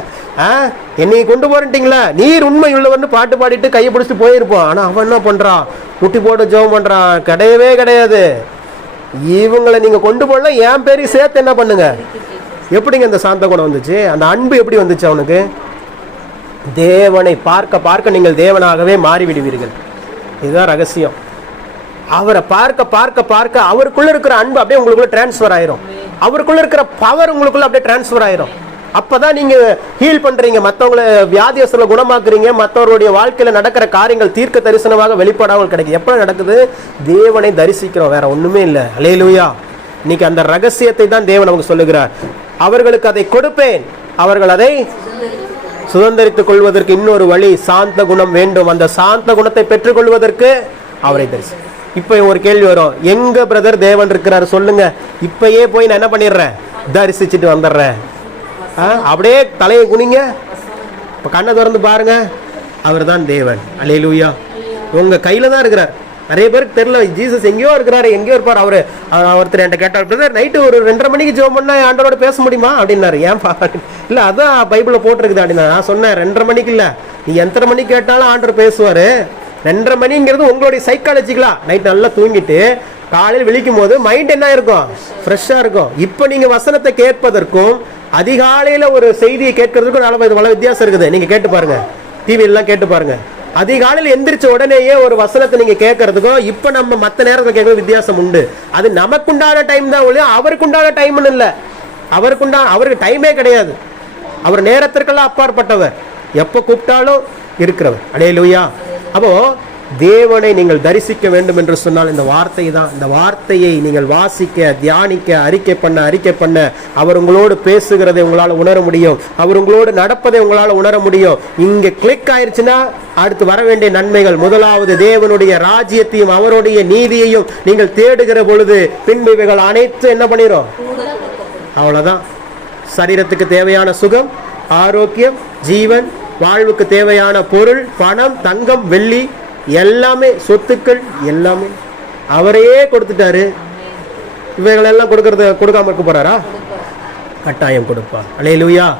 என்னை கொண்டு போறீங்களா, நீர் உண்மை உள்ளவன்னு பாட்டு பாடிட்டு கையை பிடிச்சிட்டு போயிருப்பான். ஆனா அவன் என்ன பண்றான்? முட்டி போட்டு ஜெபம் பண்றான். கிடையவே கிடையாது, இவங்களை நீங்க கொண்டு போடல, என் பேரையும் சேர்த்து என்ன பண்ணுங்க. எப்படிங்க இந்த சாந்த குணம் வந்துச்சு? அந்த அன்பு எப்படி வந்துச்சு அவனுக்கு? தேவனை பார்க்க பார்க்க நீங்கள் தேவனாகவே மாறிவிடுவீர்கள். இதுதான் ரகசியம். அவரை பார்க்க பார்க்க பார்க்க அவருக்குள்ள இருக்கிற அன்பு அப்படியே உங்களுக்குள்ள டிரான்ஸ்ஃபர் ஆயிரும். அவருக்குள்ள இருக்கிற பவர் உங்களுக்குள்ள அப்படியே டிரான்ஸ்ஃபர் ஆயிரும். அப்பதான் நீங்க ஹீல் பண்றீங்க, மற்றவங்களை வியாதியஸ்தல குணமாக்குறீங்க, மற்றவருடைய வாழ்க்கையில நடக்கிற காரியங்கள் தீர்க்க தரிசனமாக வெளிப்படாமல் கிடைக்கும். எப்ப நடக்குது? தேவனை தரிசிக்கிறோம், வேற ஒண்ணுமே இல்லை. அல்லேலூயா. இன்னைக்கு அந்த ரகசியத்தை தான் தேவன் நமக்கு சொல்லுகிறார். அவர்களுக்கு அதை கொடுப்பேன், அவர்கள் அதை சுதந்திரித்துக் கொள்வதற்கு இன்னொரு வழி, சாந்த குணம் வேண்டும். அந்த சாந்த குணத்தை பெற்றுக் கொள்வதற்கு அவரை தரிசி. இப்ப ஒரு கேள்வி வரும், எங்க பிரதர் தேவன் இருக்கிறாரு சொல்லுங்க, இப்பயே போய் நான் என்ன பண்ணிடுறேன்? தரிசிச்சுட்டு வந்துடுறேன். அப்படியே தலையை குனிங்க, இப்ப கண்ணை திறந்து பாருங்க, அவர் தான் தேவன். அல்லேலூயா. உங்க கையில தான் இருக்கிறார். நிறைய பேருக்கு தெரியல, ஜீசஸ் எங்கேயோ இருக்கிறாரு, எங்கேயோ இருப்பார். ஒருத்தர் என்கிட்ட கேட்டார், பிரதர் நைட்டு ஒரு 2:30 மணிக்கு ஜெபம் பண்ணா ஆண்டவரோட பேச முடியுமா அப்படின்னாரு. ஏன்பா? இல்ல அதான் பைபிள்ல போட்டிருக்குது அப்படின்னா. நான் சொன்னேன் 2:30 மணிக்கு இல்ல, நீ எத்தனை மணிக்கு கேட்டாலும் ஆண்டவர் பேசுவாரு. 2:30 மணிங்கிறது உங்களுடைய சைக்காலஜிக்கலா, நைட் நல்லா தூங்கிட்டு காலையில் விழிக்கும் போது மைண்ட் என்ன இருக்கும்? ஃப்ரெஷ்ஷா இருக்கும். இப்ப நீங்க வசனத்தை கேட்பதற்கும் அதிகாலையில ஒரு செய்தியை கேட்கறதுக்கும் நல்ல வித்தியாசம் இருக்குது. நீங்க கேட்டு பாருங்க, டிவி எல்லாம் கேட்டு பாருங்க. அதிகாலையில் எந்திரிச்ச உடனேயே ஒரு வசனத்தை நீங்க கேட்கறதுக்கும் இப்ப நம்ம மத்த நேரத்தை கேட்கறது வித்தியாசம் உண்டு. அது நமக்குண்டான டைம் தான் ஒழிய அவருக்குண்டான டைம்னு இல்லை. அவருக்கு டைமே கிடையாது. அவர் நேரத்திற்கெல்லாம் அப்பாற்பட்டவர், எப்ப கூப்பிட்டாலும் இருக்கிறவர். அல்லேலூயா. அப்போ தேவனை நீங்கள் தரிசிக்க வேண்டும் என்று சொன்னால் இந்த வார்த்தை தான். இந்த வார்த்தையை நீங்கள் வாசிக்க, தியானிக்க, அறிக்கை பண்ண அவர் உங்களோடு பேசுகிறதை உங்களால் உணர முடியும். அவர் உங்களோடு நடப்பதை உங்களால் உணர முடியும். இங்க கிளிக் ஆயிடுச்சுன்னா அடுத்து வர வேண்டிய நன்மைகள், முதலாவது தேவனுடைய ராஜ்யத்தையும் அவருடைய நீதியையும் நீங்கள் தேடுகிற பொழுது பின்பு இவைகள் அனைத்து என்ன பண்ணிரும்? அவ்வளவுதான். சரீரத்துக்கு தேவையான சுகம், ஆரோக்கியம், ஜீவன், வாழ்வுக்கு தேவையான பொருள், பணம், தங்கம், வெள்ளி, எல்லாமே சொத்துக்கள் எல்லாமே அவரையே கொடுத்துட்டாரு. இவைகளெல்லாம் கொடுக்காம இருக்க போறாரா? கட்டாயம் கொடுப்பார். அல்லேலூயா.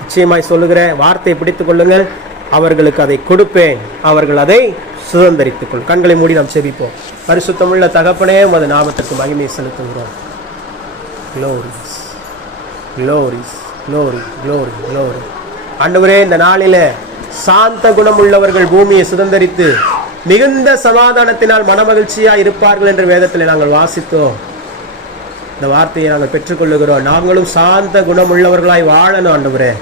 நிச்சயமாய் சொல்லுகிறேன், வார்த்தையை பிடித்துக் கொள்ளுங்கள், அவர்களுக்கு அதை கொடுப்பேன், அவர்கள் அதை சுதந்தரித்துக் கொள். கண்களை மூடி நாம் செபிப்போம். பரிசுத்தமுள்ள தகப்பனே, உமது நாமத்திற்கு மகிமை செலுத்துகிறோம். Glories, glories, glory, glory, glory. ஆண்டவரே, இந்த நாளில சாந்த குணம் உள்ளவர்கள் பூமியை சுதந்தரித்து மிகுந்த சமாதானத்தினால் மனமகிழ்ச்சியா இருப்பார்கள் என்று வேதத்தில் நாங்கள் வாசித்தோம். இந்த வார்த்தையை நாங்கள் பெற்றுக்கொள்ளுகிறோம். நாங்களும் சாந்த குணம் உள்ளவர்களாய் வாழணும் ஆண்டவரே.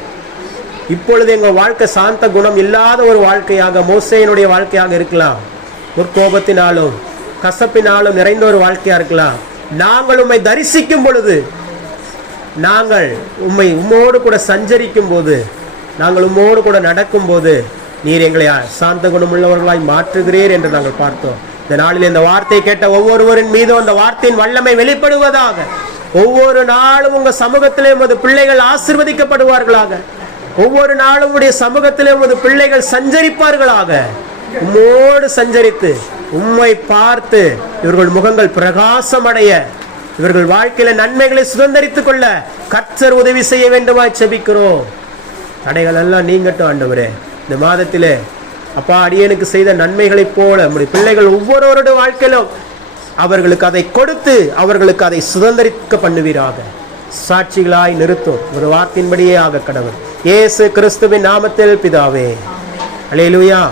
இப்பொழுது எங்கள் வாழ்க்கை சாந்த குணம் இல்லாத ஒரு வாழ்க்கையாக, மோசேயினுடைய வாழ்க்கையாக இருக்கலாம். ஒரு கோபத்தினாலும் கசப்பினாலும் நிறைந்த ஒரு வாழ்க்கையா இருக்கலாம். நாங்கள் உம்மை தரிசிக்கும் பொழுது, நாங்கள் உம்மோடு கூட சஞ்சரிக்கும் போது, நாங்கள் உம்மோடு கூட நடக்கும் போது, நீர் எங்களை சாந்த குணம் உள்ளவர்களாய் மாற்றுகிறீர் என்று நாங்கள் பார்த்தோம். இந்த நாளில் இந்த வார்த்தையை கேட்ட ஒவ்வொருவரின் மீதும் அந்த வார்த்தையின் வல்லமை வெளிப்படுவதாக. ஒவ்வொரு நாளும் உங்க சமூகத்திலே உமது பிள்ளைகள் ஆசீர்வதிக்கப்படுவார்களாக. ஒவ்வொரு நாளும் உடைய சமூகத்திலே உமது பிள்ளைகள் சஞ்சரிப்பார்களாக. உம்மோடு சஞ்சரித்து உம்மை பார்த்து இவர்கள் முகங்கள் பிரகாசம் அடைய, இவர்கள் வாழ்க்கையில நன்மைகளை சுதந்தரித்துக் கொள்ள கர்த்தர் உதவி செய்ய வேண்டுமாய் செபிக்கிறோம். தடைகள் எல்லாம் நீங்கட்டும் ஆண்டவரே. இந்த மாதத்திலே அப்பா, அடியனுக்கு செய்த நன்மைகளைப் போல நம்முடைய பிள்ளைகள் ஒவ்வொருவருடைய வாழ்க்கையிலும் அவர்களுக்கு அதை கொடுத்து அவர்களுக்கு அதை சுதந்தரிக்க பண்ணுவீராக. சாட்சிகளாய் நிறுத்தும் ஒரு வார்த்தையின்படியே ஆக கடவுள். இயேசு கிறிஸ்துவின் நாமத்தில் பிதாவே. அல்லேலூயா.